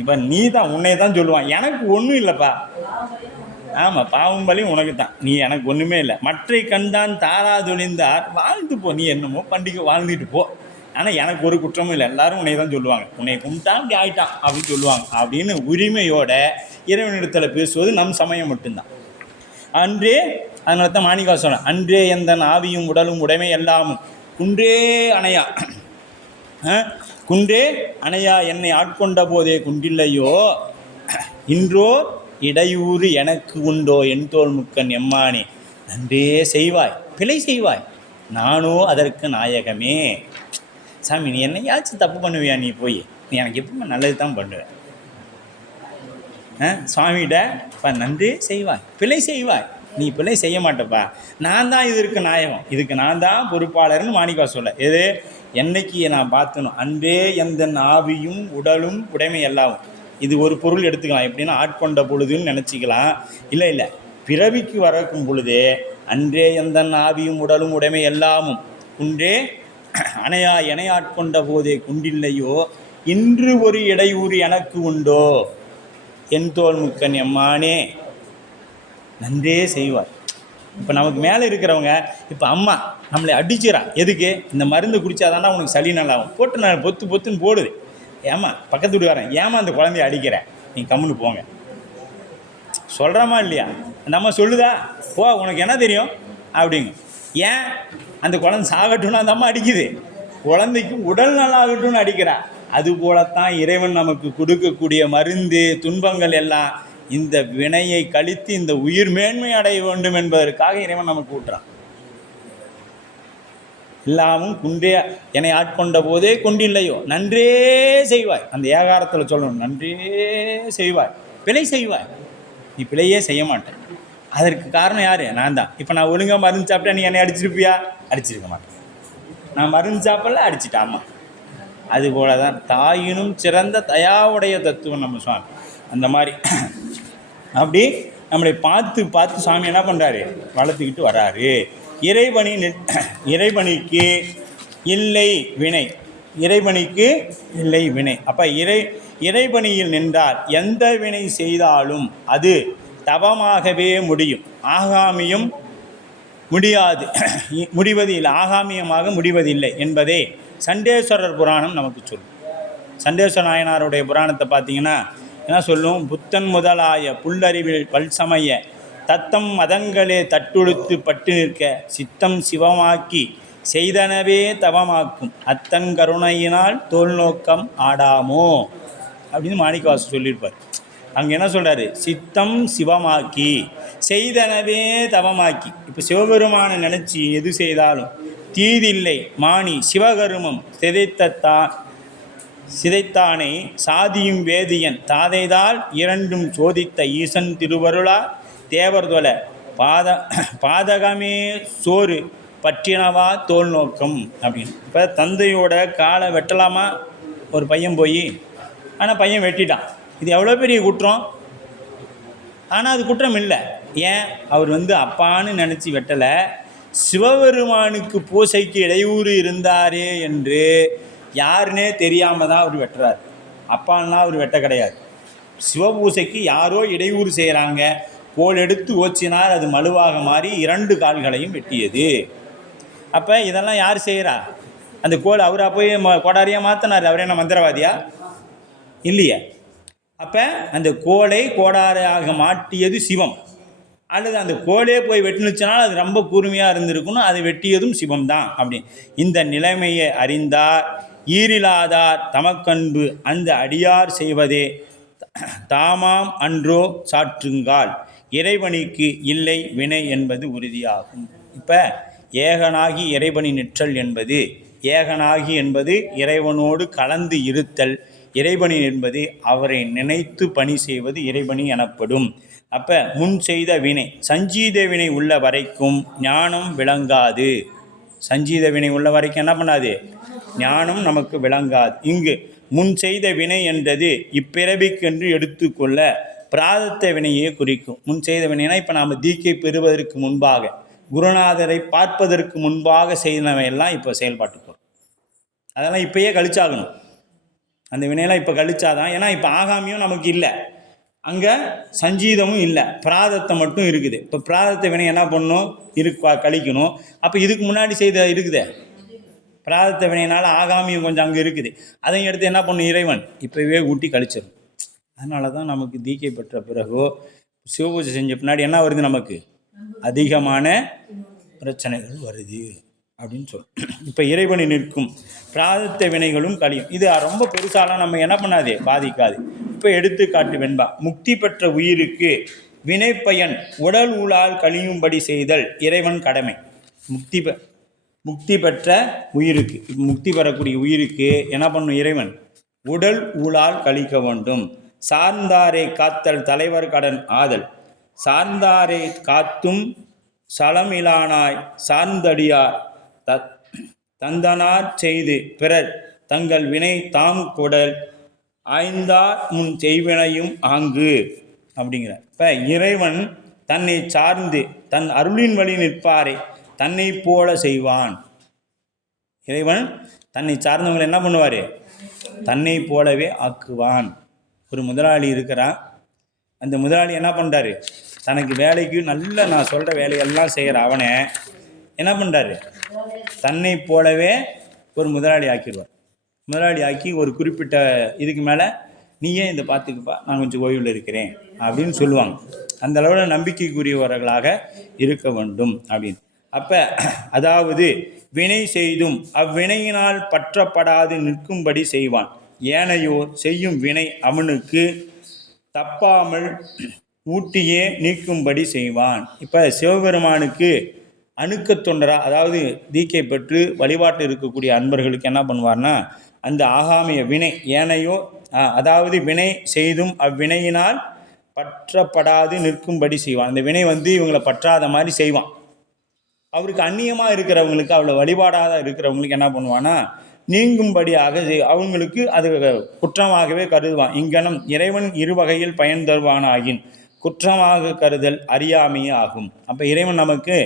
இப்போ நீ தான் உன்னையே தான் சொல்லுவான், எனக்கு ஒன்றும் இல்லைப்பா. ஆமாம், பாவம் பலி உனக்கு தான், நீ எனக்கு ஒன்றுமே இல்லை. மற்றை கண்தான் தாராதொழிந்தார் வாழ்ந்து போ, நீ என்னமோ பண்டிகை வாழ்ந்துட்டு போ, ஆனால் எனக்கு ஒரு குற்றமும் இல்லை. எல்லோரும் உன்னை தான் சொல்லுவாங்க, உன்னை கும்பிட்டான் இப்படி ஆகிட்டான் அப்படின்னு சொல்லுவாங்க. அப்படின்னு உரிமையோட இறைவனிடத்தில் பேசுவது நம் சமயம் மட்டும்தான். அன்றே அதனால தான் மாணிக்கா சொன்னேன், அன்றே எந்தன் ஆவியும் உடலும் உடைமை எல்லாமும் குன்றே அணையா குன்றே அணையா என்னை ஆட்கொண்ட போதே குன்றில்லையோ இன்றோ இடையூறு எனக்கு உண்டோ என் தோல் முக்கன் எம்மானே நன்றே செய்வாய் பிழை செய்வாய் நானோ அதற்கு நாயகமே. சாமி நீ என்னையாச்சும் தப்பு பண்ணுவியா? நீ போய் நீ எனக்கு எப்பவுமே நல்லது தான் பண்ணுவேன். சுவாமிகிட்ட இப்போ நன்றே செய்வாய் பிழை செய்வாய், நீ பிழை செய்ய மாட்டப்பா, நான் தான் இதற்கு நாயகம், இதுக்கு நான் தான் பொறுப்பாளர்னு மாணிக்கா சொல்ல. எது என்னைக்கு நான் பார்த்தணும் அன்றே எந்த ஆவியும் உடலும் உடைமை எல்லாவும். இது ஒரு பொருள் எடுத்துக்கலாம். எப்படின்னா ஆட்கொண்ட பொழுதுன்னு நினச்சிக்கலாம். இல்லை பிறவிக்கு வரக்கும் பொழுதே அன்றே எந்த ஆவியும் உடலும் உடைமை எல்லாமும் குன்றே அணையா எனை ஆட்கொண்ட போதே குன்றில்லையோ இன்று ஒரு இடையூறு எனக்கு உண்டோ என் தோல் முக்கன் எம்மானே நன்றே செய்வார். இப்போ நமக்கு மேலே இருக்கிறவங்க இப்போ அம்மா நம்மளை அடிச்சிடா, எதுக்கு இந்த மருந்து குடித்தாதாண்டா உனக்கு சளி நல்லாகும் போட்டு நான் பொத்துன்னு போடுது. ஏமா பக்கத்து வீட்டுக்காரன் ஏமா அந்த குழந்தைய அடிக்கிறேன், நீ கம்முன்னு போங்க சொல்கிறோமா இல்லையா? அந்த அம்மா சொல்லுதா போ உனக்கு என்ன தெரியும் அப்படிங்க. ஏன் அந்த குழந்தை சாகட்டும்னு அந்த அம்மா அடிக்குது, குழந்தைக்கு உடல் நல்லாகட்டும்னு அடிக்கிறா. அதுபோலத்தான் இறைவன் நமக்கு கொடுக்கக்கூடிய மருந்து துன்பங்கள் எல்லாம் இந்த வினையை கழித்து இந்த உயிர் மேன்மை அடைய வேண்டும் என்பதற்காக இறைவன் நமக்கு ஊட்டுறான். எல்லாமும் குன்றே என்னை ஆட்கொண்ட போதே கொண்டில்லையோ நன்றே செய்வாய். அந்த ஏகாரத்தில் சொல்லணும், நன்றே செய்வாய் பிழை செய்வாய், நீ பிழையே செய்ய மாட்டேன். அதற்கு காரணம் யார்? நான் தான். இப்போ நான் ஒழுங்காக மருந்து சாப்பிட்டா நீ என்னை அடிச்சிருப்பியா? அடிச்சிருக்க மாட்டேன். நான் மருந்து சாப்பிடல அடிச்சிட்டாமா. அதுபோல தான் தாயினும் சிறந்த தயாவுடைய தத்துவம் நம்ம சுவாமி. அந்த மாதிரி அப்படி நம்மளை பார்த்து சுவாமி என்ன பண்ணுறாரு, வளர்த்துக்கிட்டு வர்றாரு. இறைவனிக்கு இல்லை வினை, இறைவனிக்கு இல்லை வினை. அப்போ இறைவனியில் நின்றால் எந்த வினை செய்தாலும் அது தவமாகவே முடியும், ஆகாமியம் முடியாது, முடிவதில்லை, ஆகாமியமாக முடிவதில்லை என்பதே சண்டேஸ்வரர் புராணம் நமக்கு சொல்லும். சண்டேஸ்வர நாயனாருடைய புராணத்தை பார்த்தீங்கன்னா என்ன சொல்லும், புத்தன் முதலாய புல்லறிவில் பல்சமய தத்தம் மதங்களே தட்டுழுத்து பட்டு நிற்க சித்தம் சிவமாக்கி செய்தனவே தவமாக்கும் அத்தன் கருணையினால் தோல் நோக்கம் ஆடாமோ அப்படின்னு மாணிக்கவாசர் சொல்லியிருப்பார். அங்கே என்ன சொல்கிறாரு, சித்தம் சிவமாக்கி செய்தனவே தவமாக்கி. இப்போ சிவபெருமானை நினச்சி எது செய்தாலும் தீதில்லை மாணி சிவகருமம் சிதைத்தானை சாதியும் வேதியன் தாதைதால் இரண்டும் சோதித்த ஈசன் திருவருளா தேவர்தொல பாதகமே சோறு பற்றினவா தோல் நோக்கம் அப்படின்னு. இப்போ தந்தையோட காலை வெட்டலாமா ஒரு பையன் போய், ஆனால் பையன் வெட்டிட்டான். இது எவ்வளோ பெரிய குற்றம். ஆனால் அது குற்றம் இல்லை. ஏன்? அவர் அப்பான்னு நினச்சி வெட்டலை, சிவபெருமானுக்கு பூசைக்கு இடையூறு இருந்தாரே என்று யாருன்னே தெரியாமல் தான் அவர் வெட்டுறார். அப்பான்னா அவர் வெட்ட கிடையாது. சிவபூசைக்கு யாரோ இடையூறு செய்கிறாங்க, கோல் எடுத்து ஓச்சினார், அது மழுவாக மாறி 2 கால்களையும் வெட்டியது. அப்போ இதெல்லாம் யார் செய்கிறா? அந்த கோல் அவராக போய் கோடாரியாக மாற்றினார். அவர் என்ன மந்திரவாதியா? இல்லையே. அப்போ அந்த கோலை கோடாரியாக மாட்டியது சிவம். அல்லது அந்த கோலே போய் வெட்டினுச்சுனால் அது ரொம்ப கூர்மையாக இருந்திருக்கணும், அதை வெட்டியதும் சிவம்தான். அப்படி இந்த நிலைமையை அறிந்தார் ஈரிலாதார் தமக்கன்பு அந்த அடியார் செய்வதே தாமாம் அன்றோ சாற்றுங்கால் இறைவனிக்கு இல்லை வினை என்பது உறுதியாகும். இப்போ ஏகனாகி இறைவனி நிற்றல் என்பது, ஏகனாகி என்பது இறைவனோடு கலந்து இருத்தல், இறைவனி என்பது அவரை நினைத்து பணி செய்வது இறைவனி எனப்படும். அப்போ முன் செய்த வினை சஞ்சீத வினை உள்ள வரைக்கும் ஞானம் விளங்காது. சஞ்சீத வினை உள்ள வரைக்கும் என்ன பண்ணாது? ஞானம் நமக்கு விளங்காது. இங்கு முன் செய்த வினை என்றது இப்பிறவிக்கென்று எடுத்துக்கொள்ள பிராரத்த வினையே குறிக்கும். முன் செய்த வினைனா இப்போ நாம் தீக்கை பெறுவதற்கு முன்பாக, குருநாதரை பார்ப்பதற்கு முன்பாக செய்தவையெல்லாம் இப்போ செயல்பாட்டுக்கு வரும். அதெல்லாம் இப்போயே கழிச்சாகணும். அந்த வினையெல்லாம் இப்போ கழிச்சாதான். ஏன்னா இப்போ ஆகாமியும் நமக்கு இல்லை, அங்கே சஞ்சீதமும் இல்லை, பிராரத்தை மட்டும் இருக்குது. இப்போ பிராரத்த வினை என்ன பண்ணணும்? கழிக்கணும். அப்போ இதுக்கு முன்னாடி செய்த இருக்குதே பிராரத்த வினையினால் ஆகாமியும் கொஞ்சம் அங்கே இருக்குது, அதையும் எடுத்து என்ன பண்ணும் இறைவன் இப்போவே ஊட்டி கழிச்சிடும். அதனால தான் நமக்கு தீக்கை பெற்ற பிறகோ சிவபூஜை செஞ்ச பின்னாடி என்ன வருது? நமக்கு அதிகமான பிரச்சனைகள் வருது. அப்படின்னு இப்போ இறைவனை நிற்கும் பிராரத்த வினைகளும் கழியும். இது ரொம்ப பெருசாலாம் நம்ம என்ன பண்ணாது, பாதிக்காது. இப்போ எடுத்துக்காட்டு வெண்பா. முக்தி பெற்ற உயிருக்கு வினைப்பயன் உடல் ஊழால் கழியும்படி செய்தல் இறைவன் கடமை. முக்தி பெற்ற உயிருக்கு, முக்தி பெறக்கூடிய உயிருக்கு என்ன பண்ணும் இறைவன்? உடல் ஊழால் கழிக்க வேண்டும். சார்ந்தாரை காத்தல் தலைவர் கடன் ஆதல். சார்ந்தாரை காத்தும் சலமிலானாய் சார்ந்தடியார் தந்தனார் செய்து பிறர் தங்கள் வினை தாம் கொடல் ஆய்ந்தார் முன் செய்வினையும் ஆங்கு அப்படிங்கிற. இப்போ இறைவன் தன்னை சார்ந்து தன் அருளின் வழி நிற்பாரை தன்னை போல செய்வான். இறைவன் தன்னை சார்ந்தவங்களை என்ன பண்ணுவார்? தன்னை போலவே ஆக்குவான். ஒரு முதலாளி இருக்கிறான். அந்த முதலாளி என்ன பண்ணுறாரு? தனக்கு வேலைக்கு நல்ல நான் சொல்கிற வேலையெல்லாம் செய்கிற அவனை என்ன பண்ணுறாரு? தன்னை போலவே ஒரு முதலாளி ஆக்கிடுவார். முதலாளி ஆக்கி ஒரு குறிப்பிட்ட இதுக்கு மேலே நீயே இதை பார்த்துக்குப்பா, நான் கொஞ்சம் ஓய்வில் இருக்கிறேன் அப்படின்னு சொல்லுவாங்க. அந்த அளவில் நம்பிக்கைக்குரியவர்களாக இருக்க வேண்டும் அப்படின்னு. அப்போ அதாவது வினை செய்தும் அவ்வினையினால் பற்றப்படாது நிற்கும்படி செய்வான். ஏனையோர் செய்யும் வினை அவனுக்கு தப்பாமல் ஊட்டியே நீக்கும்படி செய்வான். இப்போ சிவபெருமானுக்கு அணுக்க தொண்டரா, அதாவது தீக்கை பெற்று வழிபாட்டில் இருக்கக்கூடிய அன்பர்களுக்கு என்ன பண்ணுவார்னா, அந்த ஆகாமிய வினை ஏனையோ அதாவது வினை செய்தும் அவ்வினையினால் பற்றப்படாது நிற்கும்படி செய்வான். அந்த வினை இவங்களை பற்றாத மாதிரி செய்வான். அவருக்கு அந்நியமாக இருக்கிறவங்களுக்கு, அவ்வளோ வழிபாடாக இருக்கிறவங்களுக்கு என்ன பண்ணுவான்னா, நீங்கும்படியாக அவங்களுக்கு அது குற்றமாகவே கருதுவான். இங்கனம் இறைவன் இருவகையில் பயன் தருவானாகின் குற்றமாக கருதல் அறியாமையே ஆகும். அப்போ இறைவன் நமக்கு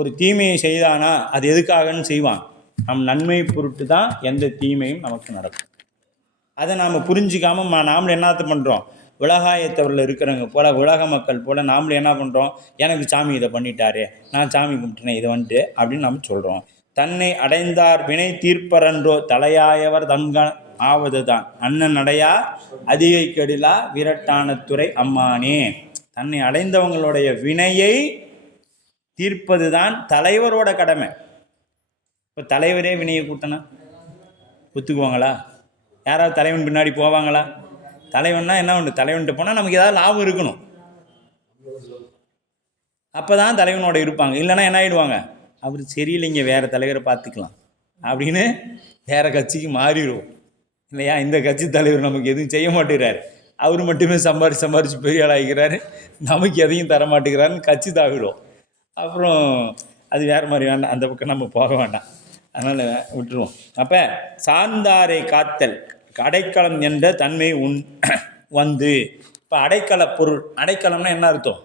ஒரு தீமையை செய்தானா அது எதுக்காகன்னு செய்வான்? நம் நன்மை பொருட்டு தான் எந்த தீமையும் நமக்கு நடக்கும். அதை நாம் புரிஞ்சிக்காமல் நாமளும் என்னத்த பண்ணுறோம்? உலகாயத்தவரில் இருக்கிறவங்க போல், உலக மக்கள் போல் நாமளும் என்ன பண்ணுறோம்? எனக்கு சாமி இதை பண்ணிட்டாரு, நான் சாமி கும்பிட்டேனே இதை வந்துட்டு அப்படின்னு நம்ம சொல்கிறோம். தன்னை அடைந்தார் வினை தீர்ப்பரன்றோ தலையாயவர் தங்க ஆவது தான் அண்ணன் அடையா அதிகை கெடிலா விரட்டான துறை அம்மானே. தன்னை அடைந்தவங்களுடைய வினையை தீர்ப்பது தான் தலைவரோட கடமை. இப்போ தலைவரே வினையை கூட்டினா ஒத்துக்குவாங்களா? யாராவது தலைவன் பின்னாடி போவாங்களா? தலைவன்னா என்ன ஒன்று, தலைவன்ட்டு போனால் நமக்கு ஏதாவது லாபம் இருக்கணும், அப்போ தான் தலைவனோட இருப்பாங்க. இல்லைன்னா என்ன ஆகிடுவாங்க? அவர் சரியில்லைங்க, வேறு தலைவரை பார்த்துக்கலாம் அப்படின்னு வேறு கட்சிக்கு மாறிடுவோம் இல்லையா? இந்த கட்சி தலைவர் நமக்கு எதுவும் செய்ய மாட்டேங்கிறாரு, அவர் மட்டுமே சம்பாரிச்சு பெரிய ஆளாகிறாரு, நமக்கு எதையும் தர மாட்டேங்கிறாருன்னு கட்சி தாவிடுவோம். அப்புறம் அது வேறு மாதிரி வேண்டாம், அந்த பக்கம் நம்ம போக வேண்டாம், அதனால் விட்டுருவோம். அப்போ சார்ந்தாரை காத்தல் அடைக்கலம் என்ற தன்மை இப்போ அடைக்கல பொருள். அடைக்கலம்னா என்ன அர்த்தம்?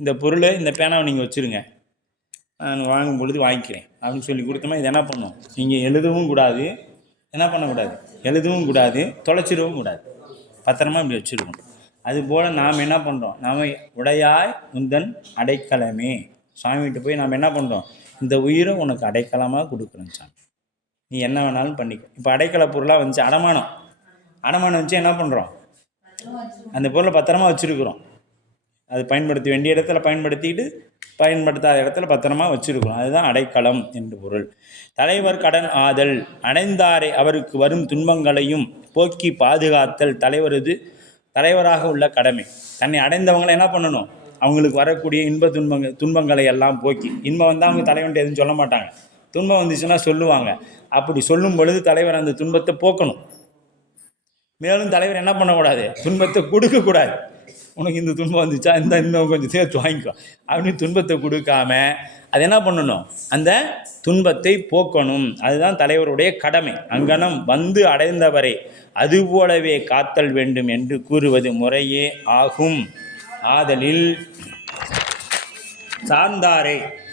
இந்த பொருள், இந்த பேனாவை நீங்கள் வச்சுருங்க, நான் வாங்கும் பொழுது வாங்கிக்கிறேன் அப்படின்னு சொல்லி கொடுத்தோமா, இது என்ன பண்ணும்? நீங்கள் எழுதவும் கூடாது, என்ன பண்ணக்கூடாது, எழுதவும் கூடாது, தொலைச்சிடவும் கூடாது, பத்திரமா இப்படி வச்சுருக்கணும். அதுபோல் நாம் என்ன பண்ணுறோம்? நாம் உடையாய் உந்தன் அடைக்கலமே, சாமிகிட்ட போய் நாம் என்ன பண்ணுறோம்? இந்த உயிரை உனக்கு அடைக்கலமாக கொடுக்குறேன் சாமி, நீ என்ன வேணாலும் பண்ணிக்க. இப்போ அடைக்கல பொருளாக வந்துச்சு, அடமானம் வச்சு என்ன பண்ணுறோம்? அந்த பொருளை பத்திரமா வச்சுருக்குறோம். அது பயன்படுத்த வேண்டிய இடத்துல பயன்படுத்திக்கிட்டு, பயன்படுத்தாத இடத்துல பத்திரமா வச்சுருக்கிறோம். அதுதான் அடைக்கலம் என்று பொருள். தலைவர் கடன் ஆதல் அடைந்தாரை அவருக்கு வரும் துன்பங்களையும் போக்கி பாதுகாத்தல் தலைவராக உள்ள கடமை. தன்னை அடைந்தவங்களை என்ன பண்ணணும்? அவங்களுக்கு வரக்கூடிய துன்பங்களை எல்லாம் போக்கி, இன்பம் வந்தால் அவங்க தலைவன்ட்டு எதுவும் சொல்ல மாட்டாங்க, துன்பம் வந்துச்சுன்னா சொல்லுவாங்க. அப்படி சொல்லும் பொழுது தலைவர் அந்த துன்பத்தை போக்கணும். மேலும் தலைவர் என்ன பண்ணக்கூடாது? துன்பத்தை கொடுக்கக்கூடாது. உனக்கு இந்த துன்பம் வந்துச்சா, இன்னும் கொஞ்சம் சேர்த்து வாங்கிக்கோ அப்படின்னு துன்பத்தை கொடுக்காம அது என்ன பண்ணணும்? அந்த துன்பத்தை போக்கணும். அதுதான் தலைவருடைய கடமை. அங்கனம் வந்து அடைந்தவரை அதுபோலவே காத்தல் வேண்டும் என்று கூறுவது முறையே ஆகும். ஆதலில்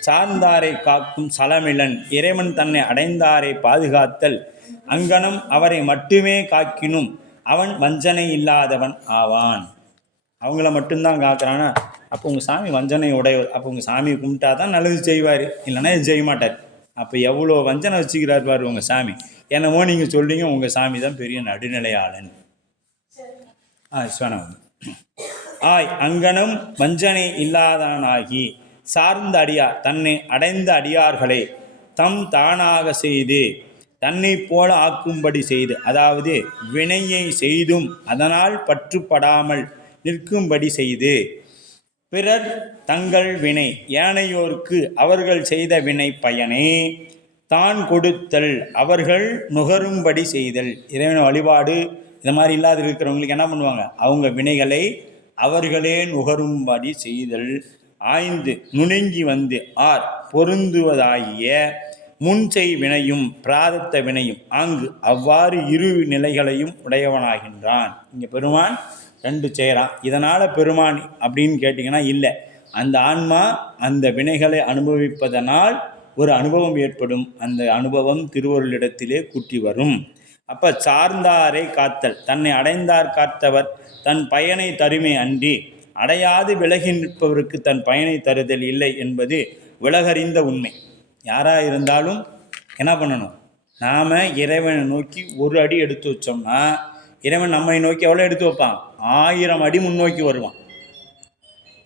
சார்ந்தாரை காக்கும் சலமிலன் இறைவன் தன்னை அடைந்தாரை பாதுகாத்தல் அங்கனம் அவரை மட்டுமே காக்கினும் அவன் வஞ்சனை இல்லாதவன் ஆவான். அவங்கள மட்டும்தான் காக்குறானா, அப்போ உங்கள் சாமி வஞ்சனை உடையவர், அப்போ உங்கள் சாமியை கும்பிட்டா தான் நல்லது செய்வார், இல்லைன்னா இது செய்ய மாட்டார். அப்போ எவ்வளோ வஞ்சனை வச்சுக்கிறார் பாரு உங்கள் சாமி. என்னமோ நீங்கள் சொல்றீங்க உங்கள் சாமி தான் பெரிய நடுநிலையாளன். அங்கனம் வஞ்சனை இல்லாதவனாகி சார்ந்த அடியார் தன்னை அடைந்த அடியார்களை தம் தானாக செய்து தன்னை போல ஆக்கும்படி செய்து, அதாவது வினையை செய்தும் அதனால் பற்றுப்படாமல் நிற்கும்படி செய்து, பிறர் தங்கள் வினை ஏனையோர்க்கு அவர்கள் செய்த வினை பயனை தான் கொடுத்தல், அவர்கள் நுகரும்படி செய்தல். இறைவன் வழிபாடு இந்த மாதிரி இல்லாத இருக்கிறவங்களுக்கு என்ன பண்ணுவாங்க, அவங்க வினைகளை அவர்களே நுகரும்படி செய்தல். ஆய்ந்து நுணுங்கி வந்து ஆர் பொருந்துவதாகிய முன்செய் வினையும் பிராரத்த வினையும் ஆங்கு அவ்வாறு இரு நிலைகளையும் உடையவனாகின்றான். இங்கே பெருமான் ரெண்டு செய்கிறான். இதனால் பெருமான் அப்படின்னு கேட்டிங்கன்னா இல்லை, அந்த ஆன்மா அந்த வினைகளை அனுபவிப்பதனால் ஒரு அனுபவம் ஏற்படும். அந்த அனுபவம் திருவருளிடத்திலே கூட்டி வரும். அப்போ சார்ந்தாரை காத்தல், தன்னை அடைந்தார் காத்தவர் தன் பயனை தருமே அன்றி அடையாது விலகி நிற்பவருக்கு தன் பயனை தருதல் இல்லை என்பது விலகறிந்த உண்மை. யாராக இருந்தாலும் என்ன பண்ணணும், நாம் இறைவனை நோக்கி ஒரு அடி எடுத்து வச்சோம்னா இறைவன் நம்மை நோக்கி எவ்வளோ எடுத்து வைப்பான், 1000 அடி முன்னோக்கி வருவான்.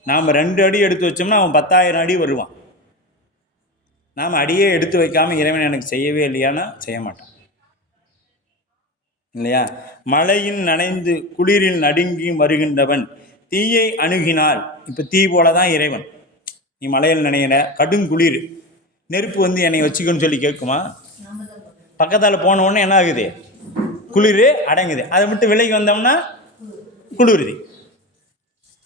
நாம் 2 அடி எடுத்து வச்சோம்னா அவன் 10,000 அடி வருவான். நாம் அடியே எடுத்து வைக்காமல் இறைவன் எனக்கு செய்யவே இல்லையானா செய்ய மாட்டான் இல்லையா. மழையில் நனைந்து குளிரில் நடுங்கி வருகின்றவன் தீயை அணுகினால், இப்போ தீ போல தான் இறைவன். நீ மலையில் நனையிற, கடும் குளிர், நெருப்பு வந்து என்னை வச்சுக்கணும்னு சொல்லி கேட்குமா? பக்கத்தால் போனவுடனே என்ன ஆகுது, குளிர் அடங்குது. அதை விட்டு விலைக்கு வந்தோம்னா குளிருது.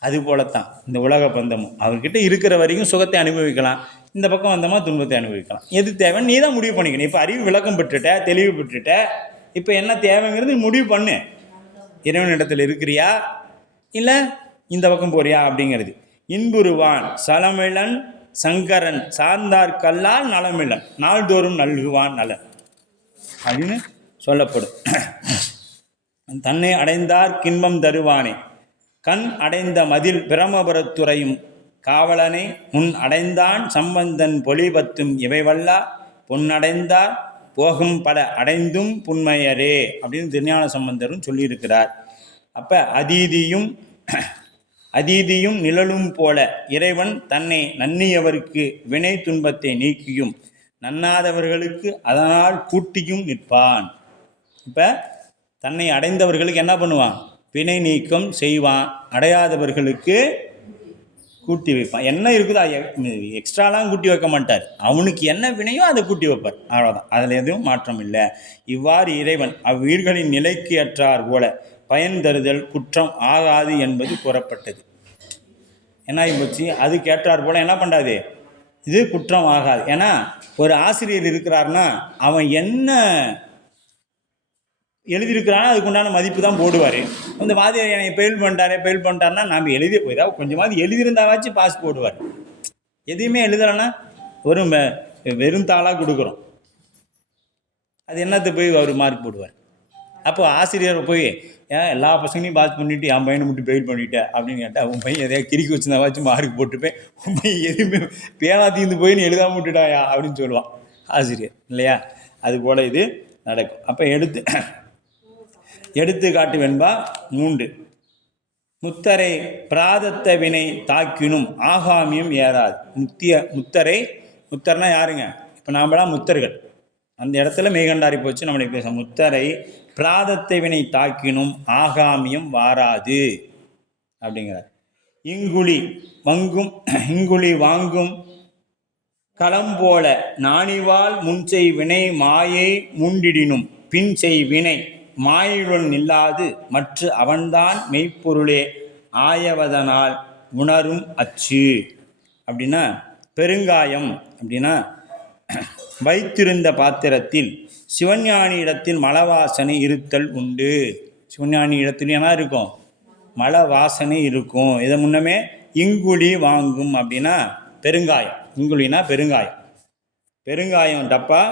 அது போலத்தான் இந்த உலக பந்தமும். அவர்கிட்ட இருக்கிற வரைக்கும் சுகத்தை அனுபவிக்கலாம், இந்த பக்கம் வந்தோமா துன்பத்தை அனுபவிக்கலாம். எது தேவைன்னு நீ தான் முடிவு பண்ணிக்கணும். இப்போ அறிவு விளக்கம் பெற்றுட்ட, தெளிவு பெற்றுட்ட, இப்போ என்ன தேவைங்கிறது முடிவு பண்ணு. இறைவனிடத்தில் இருக்கிறியா இல்லை இந்த பக்கம் போறியா அப்படிங்கிறது. இன்புருவான் சலமிழன் சங்கரன் சார்ந்தார் கல்லால் நலமிழன் நாள்தோறும் நல்குவான் நலன் அப்படின்னு சொல்லப்படும். தன்னை அடைந்தார் கின்பம் தருவானே, கண் அடைந்த மதில் பிரமபுரத்துறையும் காவலனை முன் அடைந்தான் சம்பந்தன் பொலிபத்தும் இவைவல்லா பொன்னடைந்தார் போகும் பல அடைந்தும் புன்மையரே அப்படின்னு திருஞான சம்பந்தரும் சொல்லியிருக்கிறார். அப்போ அதீதியும் நிழலும் போல இறைவன் தன்னை நன்னியவருக்கு வினை துன்பத்தை நீக்கியும் நன்னாதவர்களுக்கு அதனால் கூட்டியும் நிற்பான். இப்போ தன்னை அடைந்தவர்களுக்கு என்ன பண்ணுவான், வினை நீக்கம் செய்வான். அடையாதவர்களுக்கு கூட்டி வைப்பான். என்ன இருக்குதோ எக்ஸ்ட்ராலாம் கூட்டி வைக்க மாட்டார். அவனுக்கு என்ன வினையோ அதை கூட்டி வைப்பார், அவ்வளோதான். அதில் எதுவும் மாற்றம் இல்லை. இவ்வாறு இறைவன் அவ்வுயிர்களின் நிலைக்கு ஏற்றார் போல பயன் தருதல் குற்றம் ஆகாது என்பது கூறப்பட்டது. என்ன போச்சு, அது கேட்டார் போல என்ன பண்ணாது, இது குற்றம் ஆகாது. ஏன்னா ஒரு ஆசிரியர் இருக்கிறார்னா அவன் என்ன எழுதியிருக்கிறானோ அதுக்குண்டான மதிப்பு தான் போடுவார். இந்த மாதிரி என்னை ஃபெயில் பண்ணிட்டாருன்னா நாம் ஏதாவது கொஞ்சமாவது எழுதியிருந்தாவாச்சும் பாஸ் போடுவார். எதையுமே எழுதலைன்னா ஒரு வெறும் தாளாக கொடுக்குறோம், அது என்னத்தை போய் அவர் மார்க் போடுவார். அப்போ ஆசிரியரை போய் ஏன் எல்லா பசங்களையும் பாஸ் பண்ணிவிட்டு என் பையனை மட்டும் ஃபெயில் பண்ணிவிட்டேன் அப்படின்னு கேட்டால், உன் பையன் எதையா கிறுக்கி வச்சுருந்தாவாச்சும் மார்க் போட்டுப்பேன், உன் பையன் எதுவுமே பேனா தீர்ந்து போயின்னு எழுதாம விட்டுட்டாயா அப்படின்னு சொல்லுவான் ஆசிரியர் இல்லையா. அதுபோல் இது நடக்கும். அப்போ எடுத்துக்காட்டு வெண்பா 3. முத்தரை பிராதத்த வினை தாக்கினும் ஆகாமியம் ஏறாது. முத்தர்னா யாருங்க, இப்போ நாமெல்லாம் முத்தர்கள். அந்த இடத்துல மெய்கண்டாரி போச்சு நம்மளை பேச. முத்தரை பிராதத்தை வினை தாக்கினும் ஆகாமியம் வாராது அப்படிங்கிறார். இங்குழி வாங்கும் களம்போல நாணிவால் முன்செய் வினை மாயை மூண்டிடினும் பின் செய் வினை மாயுடன் நில்லாது மற்ற அவன்தான் மெய்ப்பொருளே ஆயவதனால் உணரும் அச்சு. அப்படின்னா பெருங்காயம் அப்படின்னா வைத்திருந்த பாத்திரத்தில் சிவஞானி இடத்தில் மலவாசனை இருத்தல் உண்டு. சிவஞானி இடத்துல என்ன இருக்கும், மல வாசனை இருக்கும். இதை முன்னமே இங்குழி வாங்கும் அப்படின்னா பெருங்காயம். இங்குழினா பெருங்காயம். பெருங்காயம் டப்பா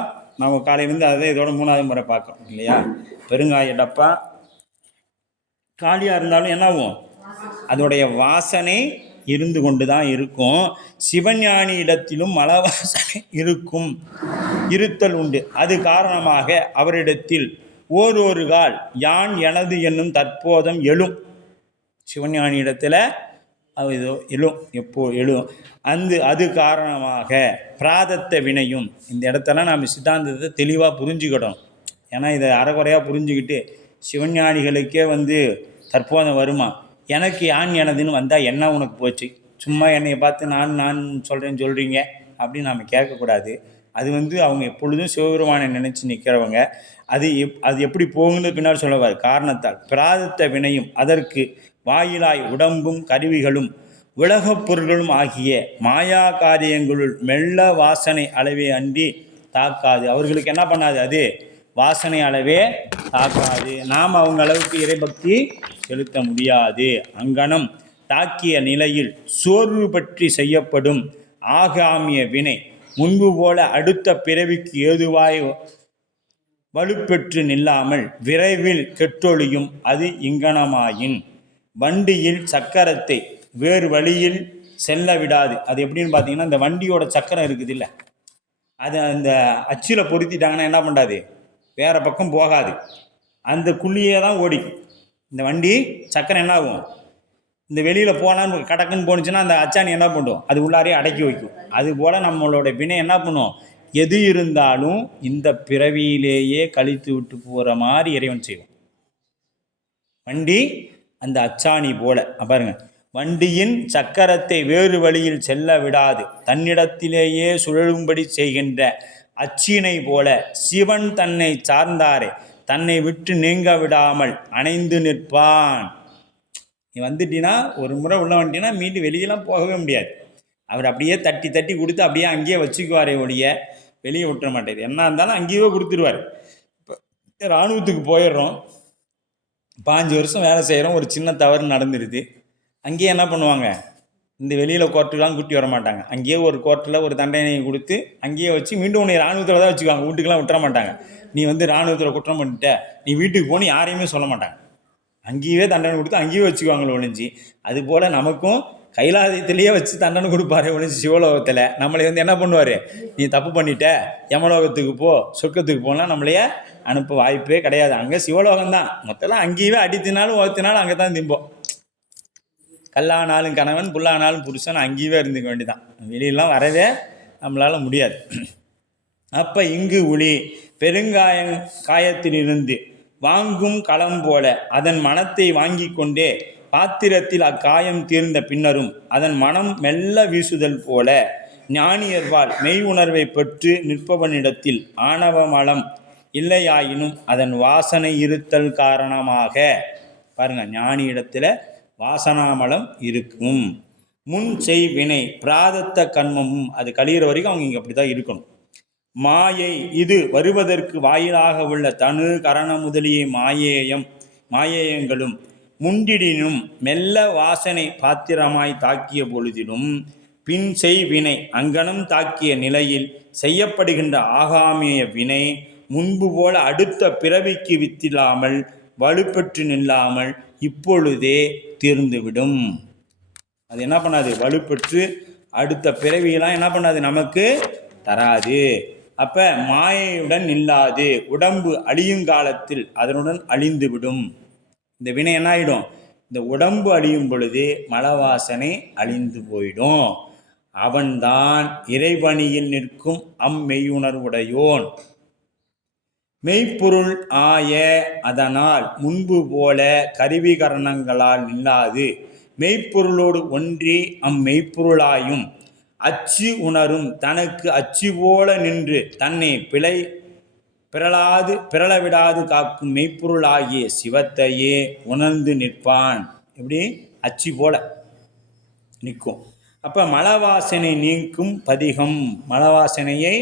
நம்ம காலையிலேருந்து அதை இதோட 3வது முறை பார்க்குறோம் இல்லையா. பெருங்காய டப்பா காலியாக இருந்தாலும் என்னாகும், அதோடைய வாசனை இருந்து கொண்டு தான் இருக்கும். சிவஞானி இடத்திலும் மல வாசனை இருத்தல் உண்டு. அது காரணமாக அவரிடத்தில் ஓரொரு கால் யான் எனது என்னும் தற்போதம் எழும். சிவஞானி இடத்துல அது ஏதோ எழும் அது காரணமாக பிராதத்த வினையும். இந்த இடத்தெல்லாம் நாம் சித்தாந்தத்தை தெளிவாக புரிஞ்சுக்கிடணும். ஏன்னா இதை அறகுறையாக புரிஞ்சுக்கிட்டு சிவஞானிகளுக்கே தற்போதம் வருமா, எனக்கு யான் எனதுன்னு வந்தால் என்ன உனக்கு போச்சு, சும்மா என்னை பார்த்து நான் சொல்கிறீங்க அப்படின்னு நாம் கேட்கக்கூடாது. அது அவங்க எப்பொழுதும் சிவபெருமானை நினச்சி நிற்கிறவங்க. அது எப்படி போகுன்னு பின்னால் சொல்லவார். காரணத்தால் பிராதத்த வினையும் அதற்கு வாயிலாய் உடம்பும் கருவிகளும் உலகப் பொருள்களும் ஆகிய மாயா காரியங்களுள் மெல்ல வாசனை அளவே அன்றி தாக்காது. அவர்களுக்கு என்ன பண்ணாது, அது வாசனை அளவே தாக்காது. நாம் அவங்க அளவுக்கு இறைபக்தி செலுத்த முடியாது. அங்கனம் தாக்கிய நிலையில் சோர்வு பற்றி செய்யப்படும் ஆகாமிய வினை முன்பு போல அடுத்த பிறவிக்கு ஏதுவாய் வலுப்பெற்று நில்லாமல் விரைவில் கெட்டொழியும். அது இங்கனமாயின் வண்டியில் சக்கரத்தை வேறு வழியில் செல்ல விடாது. அது எப்படின்னு பார்த்தீங்கன்னா, இந்த வண்டியோட சக்கரம் இருக்குது இல்லை, அது அந்த அச்சில் பொருத்திட்டாங்கன்னா என்ன பண்ணாது, வேறு பக்கம் போகாது, அந்த குள்ளியே தான் ஓடிக்கும். இந்த வண்டி சக்கரம் என்ன ஆகும், இந்த வெளியில் போனான்னு கடக்குன்னு போணுச்சுன்னா அந்த அச்சாணி என்ன பண்ணும், அது உள்ளாரே அடக்கி வைக்கும். அதுபோல் நம்மளோட வினை என்ன பண்ணும், எது இருந்தாலும் இந்த பிறவியிலேயே கழித்து விட்டு போகிற மாதிரி இறைவன் செய்வோம். வண்டி அந்த அச்சாணி போல பாருங்க, வண்டியின் சக்கரத்தை வேறு வழியில் செல்ல விடாது தன்னிடத்திலேயே சுழலும்படி செய்கின்ற அச்சினை போல சிவன் தன்னை சார்ந்தாரே தன்னை விட்டு நீங்க விடாமல் அணைந்து நிற்பான். நீ வந்துட்டீன்னா ஒரு முறை உள்ள வந்துட்டீங்கன்னா மீண்டும் வெளியெல்லாம் போகவே முடியாது. அவர் அப்படியே தட்டி தட்டி கொடுத்து அப்படியே அங்கேயே வச்சுக்குவாரே ஒழிய வெளியே விட்டுற மாட்டேது. என்ன இருந்தாலும் அங்கேயே கொடுத்துருவார். இப்போ இராணுவத்துக்கு போயிடுறோம், 5 வருஷம் வேலை செய்கிறோம், ஒரு சின்ன தவறு நடந்துருது, அங்கேயே என்ன பண்ணுவாங்க, இந்த வெளியில் கோர்ட்டுக்கெலாம் கூட்டி வர மாட்டாங்க. அங்கேயே ஒரு கோர்ட்டில் ஒரு தண்டனையை கொடுத்து அங்கேயே வச்சு மீண்டும் உன்னை இராணுவத்தில் தான் வச்சுக்குவாங்க, வீட்டுக்கெலாம் விட்டுற மாட்டாங்க. நீ இராணுவத்தில் குற்றம் பண்ணிட்ட நீ வீட்டுக்கு போன்னு யாரையுமே சொல்ல மாட்டாங்க, அங்கேயே தண்டனை கொடுத்து அங்கேயே வச்சுக்குவாங்களே ஒழிஞ்சு. அதுபோல் நமக்கும் கைலாயத்திலேயே வச்சு தண்டனை கொடுப்பாரு ஒழிஞ்சு சிவலோகத்தில் நம்மளை என்ன பண்ணுவார், நீ தப்பு பண்ணிட்ட யமலோகத்துக்கு போ சொர்க்கத்துக்கு போனால் நம்மளையே அனுப்ப வாய்ப்பே கிடையாது. அங்கே சிவலோகம்தான், மொத்தம் அங்கேயே அடித்தினாலும் ஓத்தினாலும் அங்கே தான் திம்போம். கல்லானாலும் கணவன் புல்லானாலும் புருஷன் அங்கேயே இருந்துக்க வேண்டிதான், வெளியெல்லாம் வரவே நம்மளால் முடியாது. அப்போ இங்கு ஒளி காயத்திலிருந்து வாங்கும் களம் போல அதன் மனத்தை வாங்கி கொண்டே பாத்திரத்தில் அக்காயம் தீர்ந்த பின்னரும் அதன் மனம் மெல்ல வீசுதல் போல ஞானியர்வால் மெய் உணர்வை பெற்று நிற்பவனிடத்தில் ஆணவ மலம் இல்லையாயினும் அதன் வாசனை இருத்தல் காரணமாக. பாருங்க, ஞானி இடத்துல வாசனாமலம் இருக்கும். முன் செய் வினை பிராதத்த கண்மமும் அது கழிகிற வரைக்கும் அவங்க இங்கே அப்படி தான் இருக்கணும். மாயை இது வருவதற்கு வாயிலாக உள்ள தனு கரண முதலிய மாயேயங்களும் முண்டிடினும் மெல்ல வாசனை பாத்திரமாய் தாக்கிய பொழுதிலும் பின் செய் வினை அங்கனம் தாக்கிய நிலையில் செய்யப்படுகின்ற ஆகாமிய வினை முன்பு போல அடுத்த பிறவிக்கு வித்தில்லாமல் வலுப்பெற்று நில்லாமல் இப்பொழுதே தீர்ந்துவிடும். அது என்ன பண்ணாது, வலுப்பெற்று அடுத்த பிறவியெல்லாம் என்ன பண்ணாது, நமக்கு தராது. அப்போ மாயையுடன் இல்லாது உடம்பு அழியுங்காலத்தில் அதனுடன் அழிந்துவிடும். இந்த வினை என்ன ஆகிடும், இந்த உடம்பு அழியும் பொழுது மலவாசனை அழிந்து போயிடும். அவன்தான் இறைவனியில் நிற்கும் அம்மெய்யுணர்வுடையோன். மெய்ப்பொருள் ஆய அதனால் முன்பு போல கருவிகரணங்களால் நில்லாது மெய்ப்பொருளோடு ஒன்றி அம்மெய்ப்பொருளாயும் அச்சு உணரும் தனக்கு அச்சு போல நின்று தன்னை பிறளவிடாது காக்கும் மெய்ப்பொருளாகிய சிவத்தையே உணர்ந்து நிற்பான். எப்படி அச்சு போல நிற்கும். அப்போ மலவாசனை நீக்கும் பதிகம், மலவாசனையை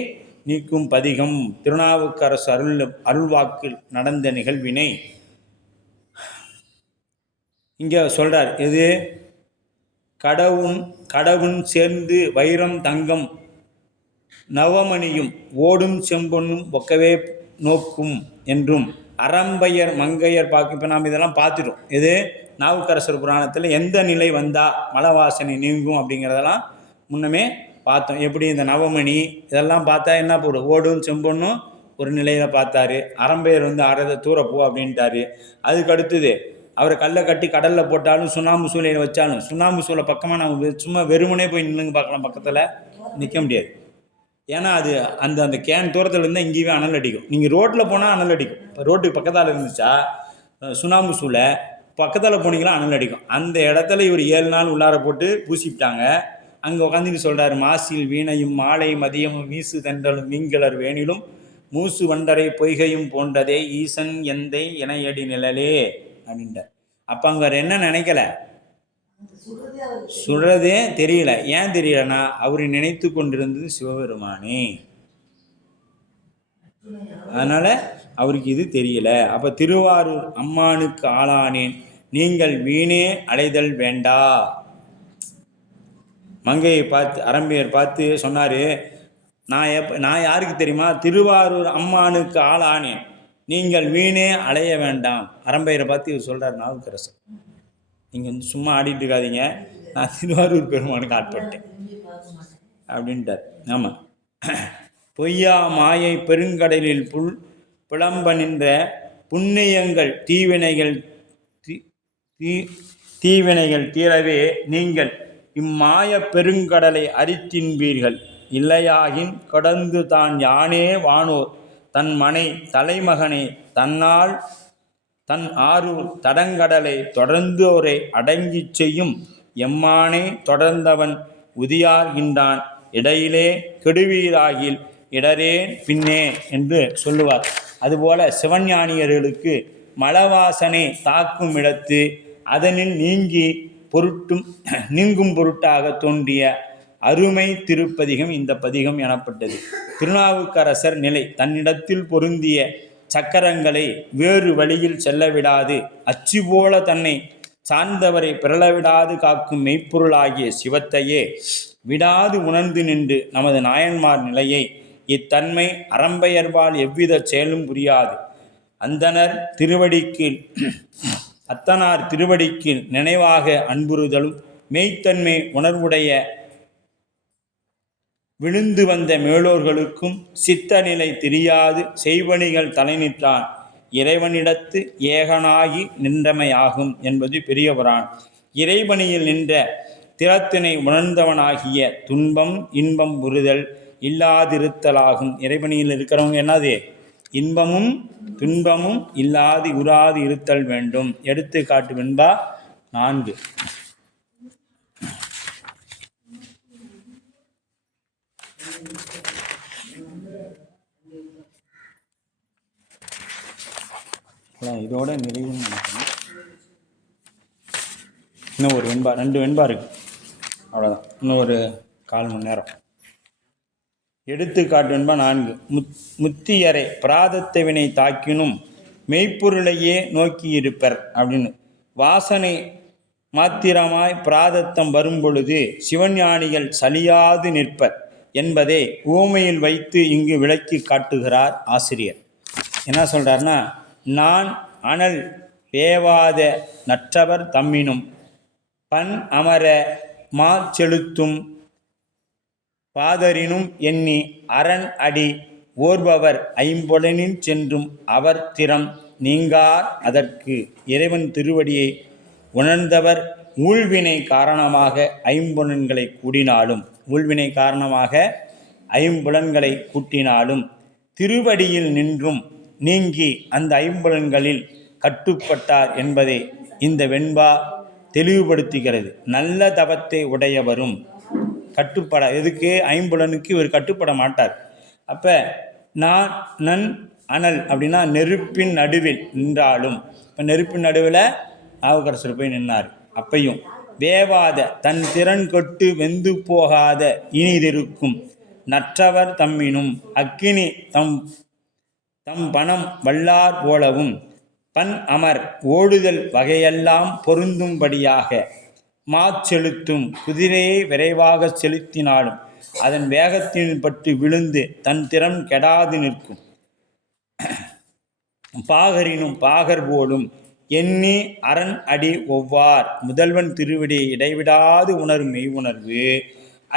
நீக்கும் பதிகம் திருநாவுக்கரசு அருள்வாக்கில் நடந்த நிகழ்வினை இங்கே சொல்கிறார். எது, கடவுன் சேர்ந்து வைரம் தங்கம் நவமணியும் ஓடும் செம்பொன்னும் ஒக்கவே நோக்கும் என்றும் அறம்பையர் மங்கையர் பார்க்க. இப்போ நாம் இதெல்லாம் பார்த்துட்டோம். எது, நாவுக்கரசர் புராணத்தில் எந்த நிலை வந்தால் மலவாசனை நீங்கும் அப்படிங்கிறதெல்லாம் முன்னமே பார்த்தோம். எப்படி இந்த நவமணி இதெல்லாம் பார்த்தா என்ன போடும், ஓடும் செம்பொன்னும் ஒரு நிலையில் பார்த்தாரு. அறம்பையர் அறத தூரப்போ அப்படின்ட்டாரு. அதுக்கு அடுத்தது அவரை கல்லை கட்டி கடலில் போட்டாலும் சுண்ணாம்பு சூளையில் வச்சாலும் சுண்ணாம்பு சூளை பக்கமாக நம்ம சும்மா வெறுமனே போய் நின்றுங்க பார்க்கலாம், பக்கத்தில் நிற்க முடியாது. ஏன்னா அது அந்த அந்த கேன் தூரத்தில் இருந்தால் இங்கேயுமே அனல் அடிக்கும். நீங்கள் ரோட்டில் போனால் அனல் அடிக்கும். இப்போ ரோட்டுக்கு பக்கத்தால் இருந்துச்சா சுண்ணாம்பு சூளை பக்கத்தில் போனீங்களா அனல் அடிக்கும். அந்த இடத்துல இவர் 7 நாள் உள்ளார போட்டு பூசிவிட்டாங்க. அங்கே உட்காந்துட்டு சொல்கிறார், மாசில் வீணையும் மாலை மதியமும் வீசு தென்றலும் மீன்கிளர் வேணிலும் மூசு வண்டரை பொய்கையும் போன்றதே ஈசன் எந்தை இணையடி நிழலே அப்படின்ட்டார். அப்போ அங்கே என்ன நினைக்கல, சுடுறதே தெரியல. ஏன் தெரியலன்னா அவர் நினைத்து கொண்டிருந்தது சிவபெருமானே, அதனால் அவருக்கு இது தெரியல. அப்போ திருவாரூர் அம்மானுக்கு ஆளானேன் நீங்கள் வீணே அலைதல் வேண்டா. மங்கையை பார்த்து அரம்பியர் பார்த்து சொன்னார், நான் யாருக்கு தெரியுமா, திருவாரூர் அம்மானுக்கு ஆளானேன், நீங்கள் வீணே அலைய வேண்டாம். அரம்பையரை பார்த்து இவர் சொல்கிறார், நாவுக்கரசர் நீங்கள் சும்மா ஆடிட்டு இருக்காதீங்க, நான் திருவாரூர் பெருமானுக்கு ஆட்பட்டேன் அப்படின்ட்டார். ஆமாம், பொய்யா மாயை பெருங்கடலில் புலம்ப நின்ற புண்ணியங்கள் தீவினைகள் தீரவே நீங்கள் இம்மாய பெருங்கடலை அரித்தின்பீர்கள். இல்லையாகின் கடந்து தான் யானே வானோர் தன் மனை தலைமகனே தன்னால் தன் ஆரூர் தடங்கடலை தொடர்ந்தோரை அடங்கி செய்யும் எம்மானே தொடர்ந்தவன் உதியாகின்றான் இடையிலே கெடுவீராகில் இடரேன் பின்னே என்று சொல்லுவார். அதுபோல சிவஞானியர்களுக்கு மலவாசனை தாக்கும் இடத்து அதனில் நீங்கும் பொருட்டாக தோன்றிய அருமை திருப்பதிகம் இந்த பதிகம் எனப்பட்டது. திருநாவுக்கரசர் நிலை தன்னிடத்தில் பொருந்திய சக்கரங்களை வேறு வழியில் செல்லவிடாது அச்சு போல தன்னை சார்ந்தவரை பிறளவிடாது காக்கும் மெய்ப்பொருளாகிய சிவத்தையே விடாது உணர்ந்து நின்று நமது நாயன்மார் நிலையை இத்தன்மை அரம்பையர்பால் எவ்வித செயலும் புரியாது. அத்தனார் திருவடிக்கு நினைவாக அன்புறுதலும் மெய்த்தன்மை உணர்வுடைய விழுந்து வந்த மேலோர்களுக்கும் சித்த நிலை தெரியாது செய்வனிகள் தலைநிற்றான் இறைவனிடத்து ஏகனாகி நின்றமையாகும் என்பது பெரியவரான். இறைவனியில் நின்ற திறத்தினை உணர்ந்தவனாகிய துன்பம் இன்பம் புரிதல் இல்லாதிருத்தலாகும். இறைவனியில் இருக்கிறவங்க என்னது, இன்பமும் துன்பமும் இல்லாது உறாது இருத்தல் வேண்டும். எடுத்துக்காட்டு வெண்பா 4. இதோட நிறைவு நினைக்கணும். இன்னும் ஒரு வெண்பா 2 வெண்பா இருக்கு, அவ்வளோதான். இன்னும் ஒரு 1/4 மணி நேரம். எடுத்துக்காட்டு வெண்பா 4. முத்தியரை பிராதத்தை வினை தாக்கினும் மெய்ப்பொருளையே நோக்கி இருப்பர் அப்படின்னு. வாசனை மாத்திரமாய் பிராதத்தம் வரும் பொழுது சிவஞானிகள் சலியாது நிற்பர் என்பதை ஊமையில் வைத்து இங்கு விளக்கி காட்டுகிறார் ஆசிரியர். என்ன சொல்கிறார்னா, நான் அனல் வேவாத நற்றவர் தம்மினும் பண் அமர மா செலுத்தும் பாதரினும் எண்ணி அரண் அடி ஓர்பவர் ஐம்பொலனில் சென்றும் அவர் திறம் நீங்கார் அதற்கு. இறைவன் திருவடியை உணர்ந்தவர் ஊழ்வினை காரணமாக ஐம்புலன்களை கூடினாலும் திருவடியில் நின்றும் நீங்கி அந்த ஐம்புலன்களில் கட்டுப்பட்டார் என்பதை இந்த வெண்பா தெளிவுபடுத்துகிறது. நல்ல தவத்தை உடையவரும் எதுக்கு ஐம்புலனுக்கு இவர் கட்டுப்பட மாட்டார். அப்போ நன் அனல் அப்படின்னா நெருப்பின் நடுவில் நின்றாலும், இப்போ நெருப்பின் நடுவில் நாவுக்கரசர் போய் நின்னார். அப்பையும் வேவாத தன் திறன் கொட்டு வெந்து போகாத இனிதிருக்கும் நற்றவர் தம்மினும் அக்கினி தம் பணம் வல்லார் போலவும் பண் அமர் ஓடுதல் வகையெல்லாம் பொருந்தும்படியாக மாச்செலுத்தும் குதிரையை விரைவாக செலுத்தினாலும் அதன் வேகத்தின் பட்டு விழுந்து தன் திறம் கெடாது நிற்கும். பாகரினும் பாகர் போலும் எண்ணி அரண் அடி ஒவ்வார். முதல்வன் திருவிடியை இடைவிடாது உணரும் மெய் உணர்வு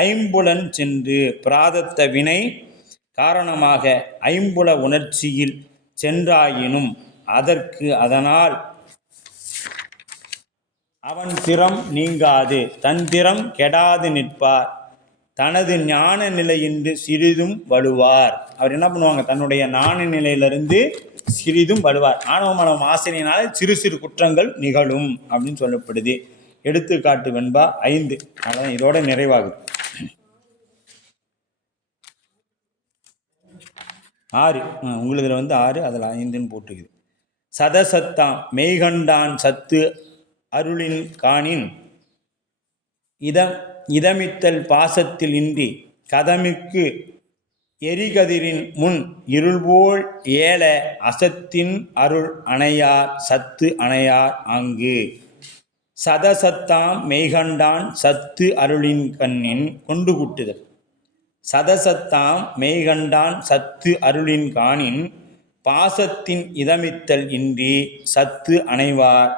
ஐம்புலன் சென்று பிராதத்த வினை காரணமாக ஐம்புல உணர்ச்சியில் சென்றாயினும் அதற்கு அதனால் அவன் திறம் நீங்காது தன் திறம் கெடாது நிற்பார் தனது ஞான நிலையின்றி சிறிதும் வலுவார். அவர் என்ன பண்ணுவாங்க, தன்னுடைய ஞான நிலையிலிருந்து சிறிதும் வலுவார். ஆணவ மலம் ஆசையினால சிறு சிறு குற்றங்கள் நிகழும் அப்படின்னு சொல்லப்படுது. எடுத்துக்காட்டு வெண்பா 5. அதான் இதோட நிறைவாகுது. 6 உங்களுதில் 6, அதில் 5ன்னு போட்டுக்குது. சதசத்தாம் மெய்கண்டான் சத்து அருளின் காணின் இதமித்தல் பாசத்தில் இன்றி கதமிக்கு எரிகதிரின் முன் இருள்போல் ஏல அசத்தின் அருள் அணையார் சத்து அணையார் ஆங்கு. சதசத்தாம் மெய்கண்டான் சத்து அருளின் கண்ணின் கொண்டு கூட்டுதல். சதசத்தாம் மெய்கண்டான் சத்து அருளின் காணின் பாசத்தின் இதமித்தல் இன்றி சத்து அணைவார்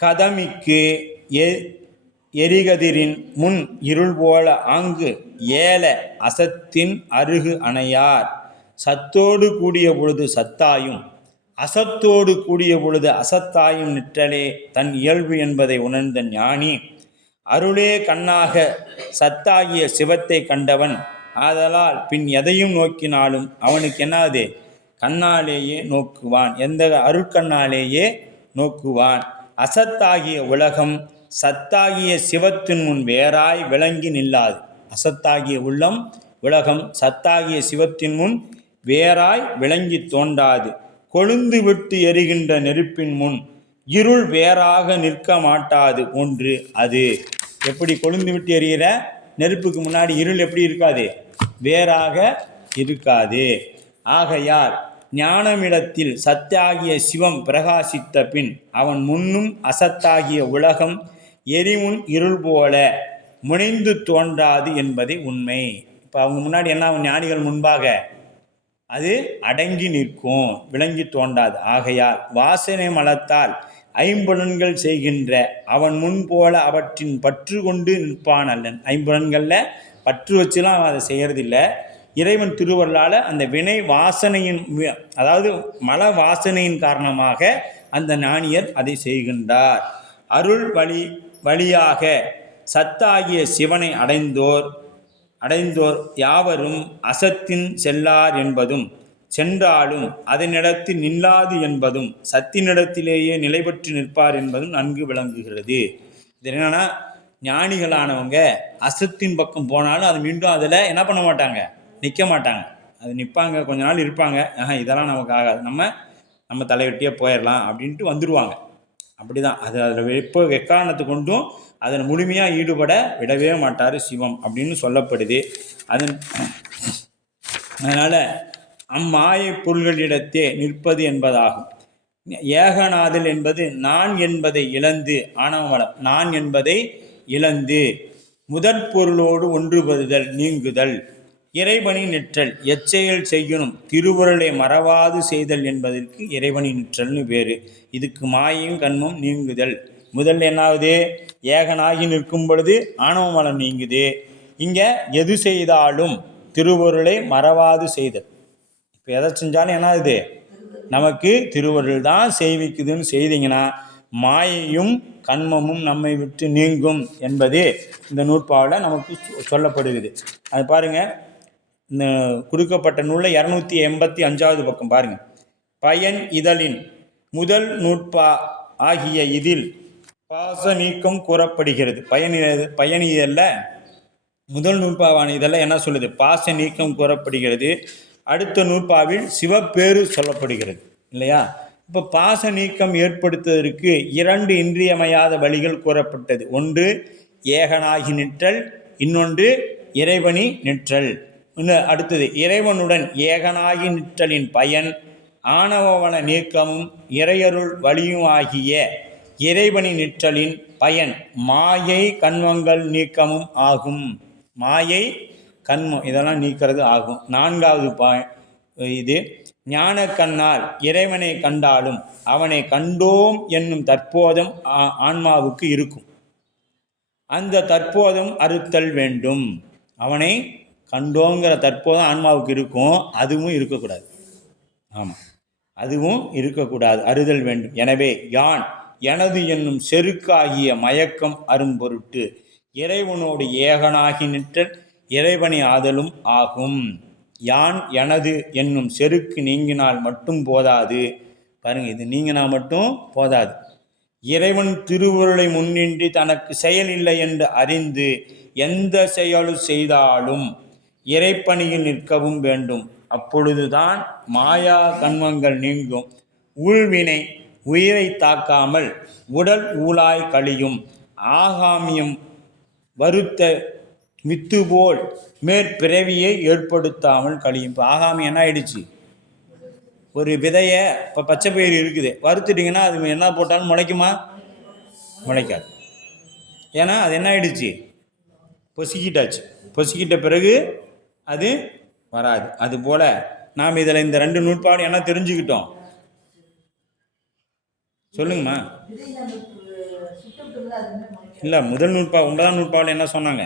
கதமிக்கு எரிகதிரின் முன் இருள் போல ஆங்கு ஏல அசத்தின் அருகு அணையார். சத்தோடு கூடிய பொழுது சத்தாயும் அசத்தோடு கூடிய பொழுது அசத்தாயும் நிற்றலே தன் இயல்பு என்பதை உணர்ந்த ஞானி அருளே கண்ணாக சத்தாகிய சிவத்தை கண்டவன் ஆதலால் பின் எதையும் நோக்கினாலும் அவனுக்கு என்னாது, கண்ணாலேயே நோக்குவான். எந்த அருட்கண்ணாலேயே நோக்குவான். அசத்தாகிய உலகம் சத்தாகிய சிவத்தின் முன் வேறாய் விளங்கி நில்லாது. அசத்தாகிய உள்ளம் உலகம் சத்தாகிய சிவத்தின் முன் வேறாய் விளங்கி தோன்றாது. கொழுந்து விட்டு எரிகின்ற நெருப்பின் முன் இருள் வேறாக நிற்க மாட்டாது ஒன்று அது. எப்படி கொழுந்து விட்டு எரிகிற நெருப்புக்கு முன்னாடி இருள் எப்படி இருக்காது, வேறாக இருக்காது. ஆகையால் ஞானமிடத்தில் சத்தாகிய சிவம் பிரகாசித்த பின் அவன் முன்னும் அசத்தாகிய உலகம் எரிமுன் இருள் போல முனைந்து தோன்றாது என்பதை உண்மை. இப்போ அவங்க முன்னாடி என்ன, ஞானிகள் முன்பாக அது அடங்கி நிற்கும், விளங்கி தோன்றாது. ஆகையால் வாசனை மலத்தால் ஐம்புலன்கள் செய்கின்ற அவன் முன் போல அவற்றின் பற்று கொண்டு நிற்பான் அல்லன். ஐம்புலன்களில் பற்று வச்சுலாம் அவன் அதை செய்கிறதில்லை. இறைவன் திருவருளால் அந்த வினை வாசனையின், அதாவது மல வாசனையின் காரணமாக அந்த ஞானியர் அதை செய்கின்றார். அருள் வழியாக சத்தாகிய சிவனை அடைந்தோர் யாவரும் அசத்தின் செல்லார் என்பதும் சென்றாலும் அதனிடத்தில் நில்லாது என்பதும் சத்தினிடத்திலேயே நிலை பெற்று நிற்பார் என்பதும் நன்கு விளங்குகிறது. இது என்னன்னா, ஞானிகளானவங்க அசத்தின் பக்கம் போனாலும் அது மீண்டும் அதில் என்ன பண்ண மாட்டாங்க, நிற்க மாட்டாங்க. அது நிற்பாங்க, கொஞ்ச நாள் இருப்பாங்க, இதெல்லாம் நமக்கு ஆகாது, நம்ம தலைவட்டியே போயிடலாம் அப்படின்ட்டு வந்துடுவாங்க. அப்படி தான் அது. அதில் எப்போ எக்காரணத்தை கொண்டும் அதில் முழுமையாக ஈடுபட விடவே மாட்டார் சிவம் அப்படின்னு சொல்லப்படுது. அதனால் அம்மாயை பொருள்களிடத்தே நிற்பது என்பதாகும். ஏகநாதல் என்பது நான் என்பதை இழந்து, ஆணவமலம் நான் என்பதை இழந்து முதற் பொருளோடு ஒன்றுபடுதல் நீங்குதல் இறைவனி நிற்றல். எச்செயல் செய்யணும் திருவுருளை மறவாது செய்தல் என்பதற்கு இறைவனி நிற்றல்னு வேறு. இதுக்கு மாயையும் கண்மம் நீங்குதல். முதல்ல என்னாவது, ஏகனாகி நிற்கும் பொழுது ஆணவமலம் நீங்குது. இங்கே எது செய்தாலும் திருவுருளை மறவாது செய்தல். இப்போ எதை செஞ்சாலும் என்ன இது, நமக்கு திருவருள் தான் செய்விக்குதுன்னு செய்தீங்கன்னா மாயையும் கண்மமும் நம்மை விட்டு நீங்கும் என்பது இந்த நூற்பாவில் நமக்கு சொல்லப்படுகிறது. அது பாருங்கள், இந்த கொடுக்கப்பட்ட நூலில் 285வது பக்கம் பாருங்கள். பயன் இதழின் முதல் நூற்பா ஆகிய இதில் பாச நீக்கம் கூறப்படுகிறது. பயன் இதழில் முதல் நூற்பாவான இதெல்லாம் என்ன சொல்லுது, பாச நீக்கம் கூறப்படுகிறது. அடுத்த நூற்பாவில் சிவப்பேறு சொல்லப்படுகிறது இல்லையா. இப்போ பாச நீக்கம் ஏற்படுத்துவதற்கு 2 இன்றியமையாத வழிகள் கூறப்பட்டது. ஒன்று ஏகனாகி நிற்றல், இன்னொன்று இறைவனி நிற்றல். அடுத்தது இறைவனுடன் ஏகனாகி நிற்றலின் பயன் ஆணவவன நீக்கமும் இறையருள் வழியும் ஆகிய இறைவனி நிற்றலின் பயன் மாயை கண்மங்கள் நீக்கமும் ஆகும். மாயை கண்மம் இதெல்லாம் நீக்கிறது ஆகும். 4வது இது ஞான கண்ணால் இறைவனை கண்டாலும் அவனை கண்டோம் என்னும் தற்போதம் ஆன்மாவுக்கு இருக்கும். அந்த தற்போதம் அறுத்தல் வேண்டும். அவனை கண்டோங்கிற தற்போதம் ஆன்மாவுக்கு இருக்கும், அதுவும் இருக்கக்கூடாது. ஆமாம், அதுவும் இருக்கக்கூடாது, அறுதல் வேண்டும். எனவே யான் எனது என்னும் செருக்காகிய மயக்கம் அரும்பொருட்டு இறைவனோடு ஏகனாகி நிற்றல் இறைவனை ஆதலும் ஆகும். யான் எனது என்னும் செருக்கு நீங்கினால் மட்டும் போதாது. பாருங்க, இது நீங்கினா மட்டும் போதாது. இறைவன் திருவுருளை முன்னின்றி தனக்கு செயல் இல்லை என்று அறிந்து எந்த செயலும் செய்தாலும் இறைப்பணியில் நிற்கவும் வேண்டும். அப்பொழுதுதான் மாயா கண்மங்கள் நீங்கும். ஊழ்வினை உயிரை தாக்காமல் உடல் ஊழாய் கழியும். ஆகாமியம் வருத்த வித்து போல் மேற்பிறவியை ஏற்படுத்தாமல் கழியும். இப்போ ஆகாமி என்ன ஆயிடுச்சு? ஒரு விதையை இப்போ பச்சை பயிர் இருக்குது, வறுத்துட்டிங்கன்னா அது என்ன போட்டாலும் முளைக்குமா? முளைக்காது. ஏன்னா அது என்ன ஆயிடுச்சு? பொசுக்கிட்டாச்சு. பொசுக்கிட்ட பிறகு அது வராது. அதுபோல் நாம் இதில் இந்த 2 நூற்பாடு என்ன தெரிஞ்சுக்கிட்டோம்? சொல்லுங்கம்மா. இல்லை, முதல் நூற்பா 9ஆம் நூற்பாவில் என்ன சொன்னாங்க?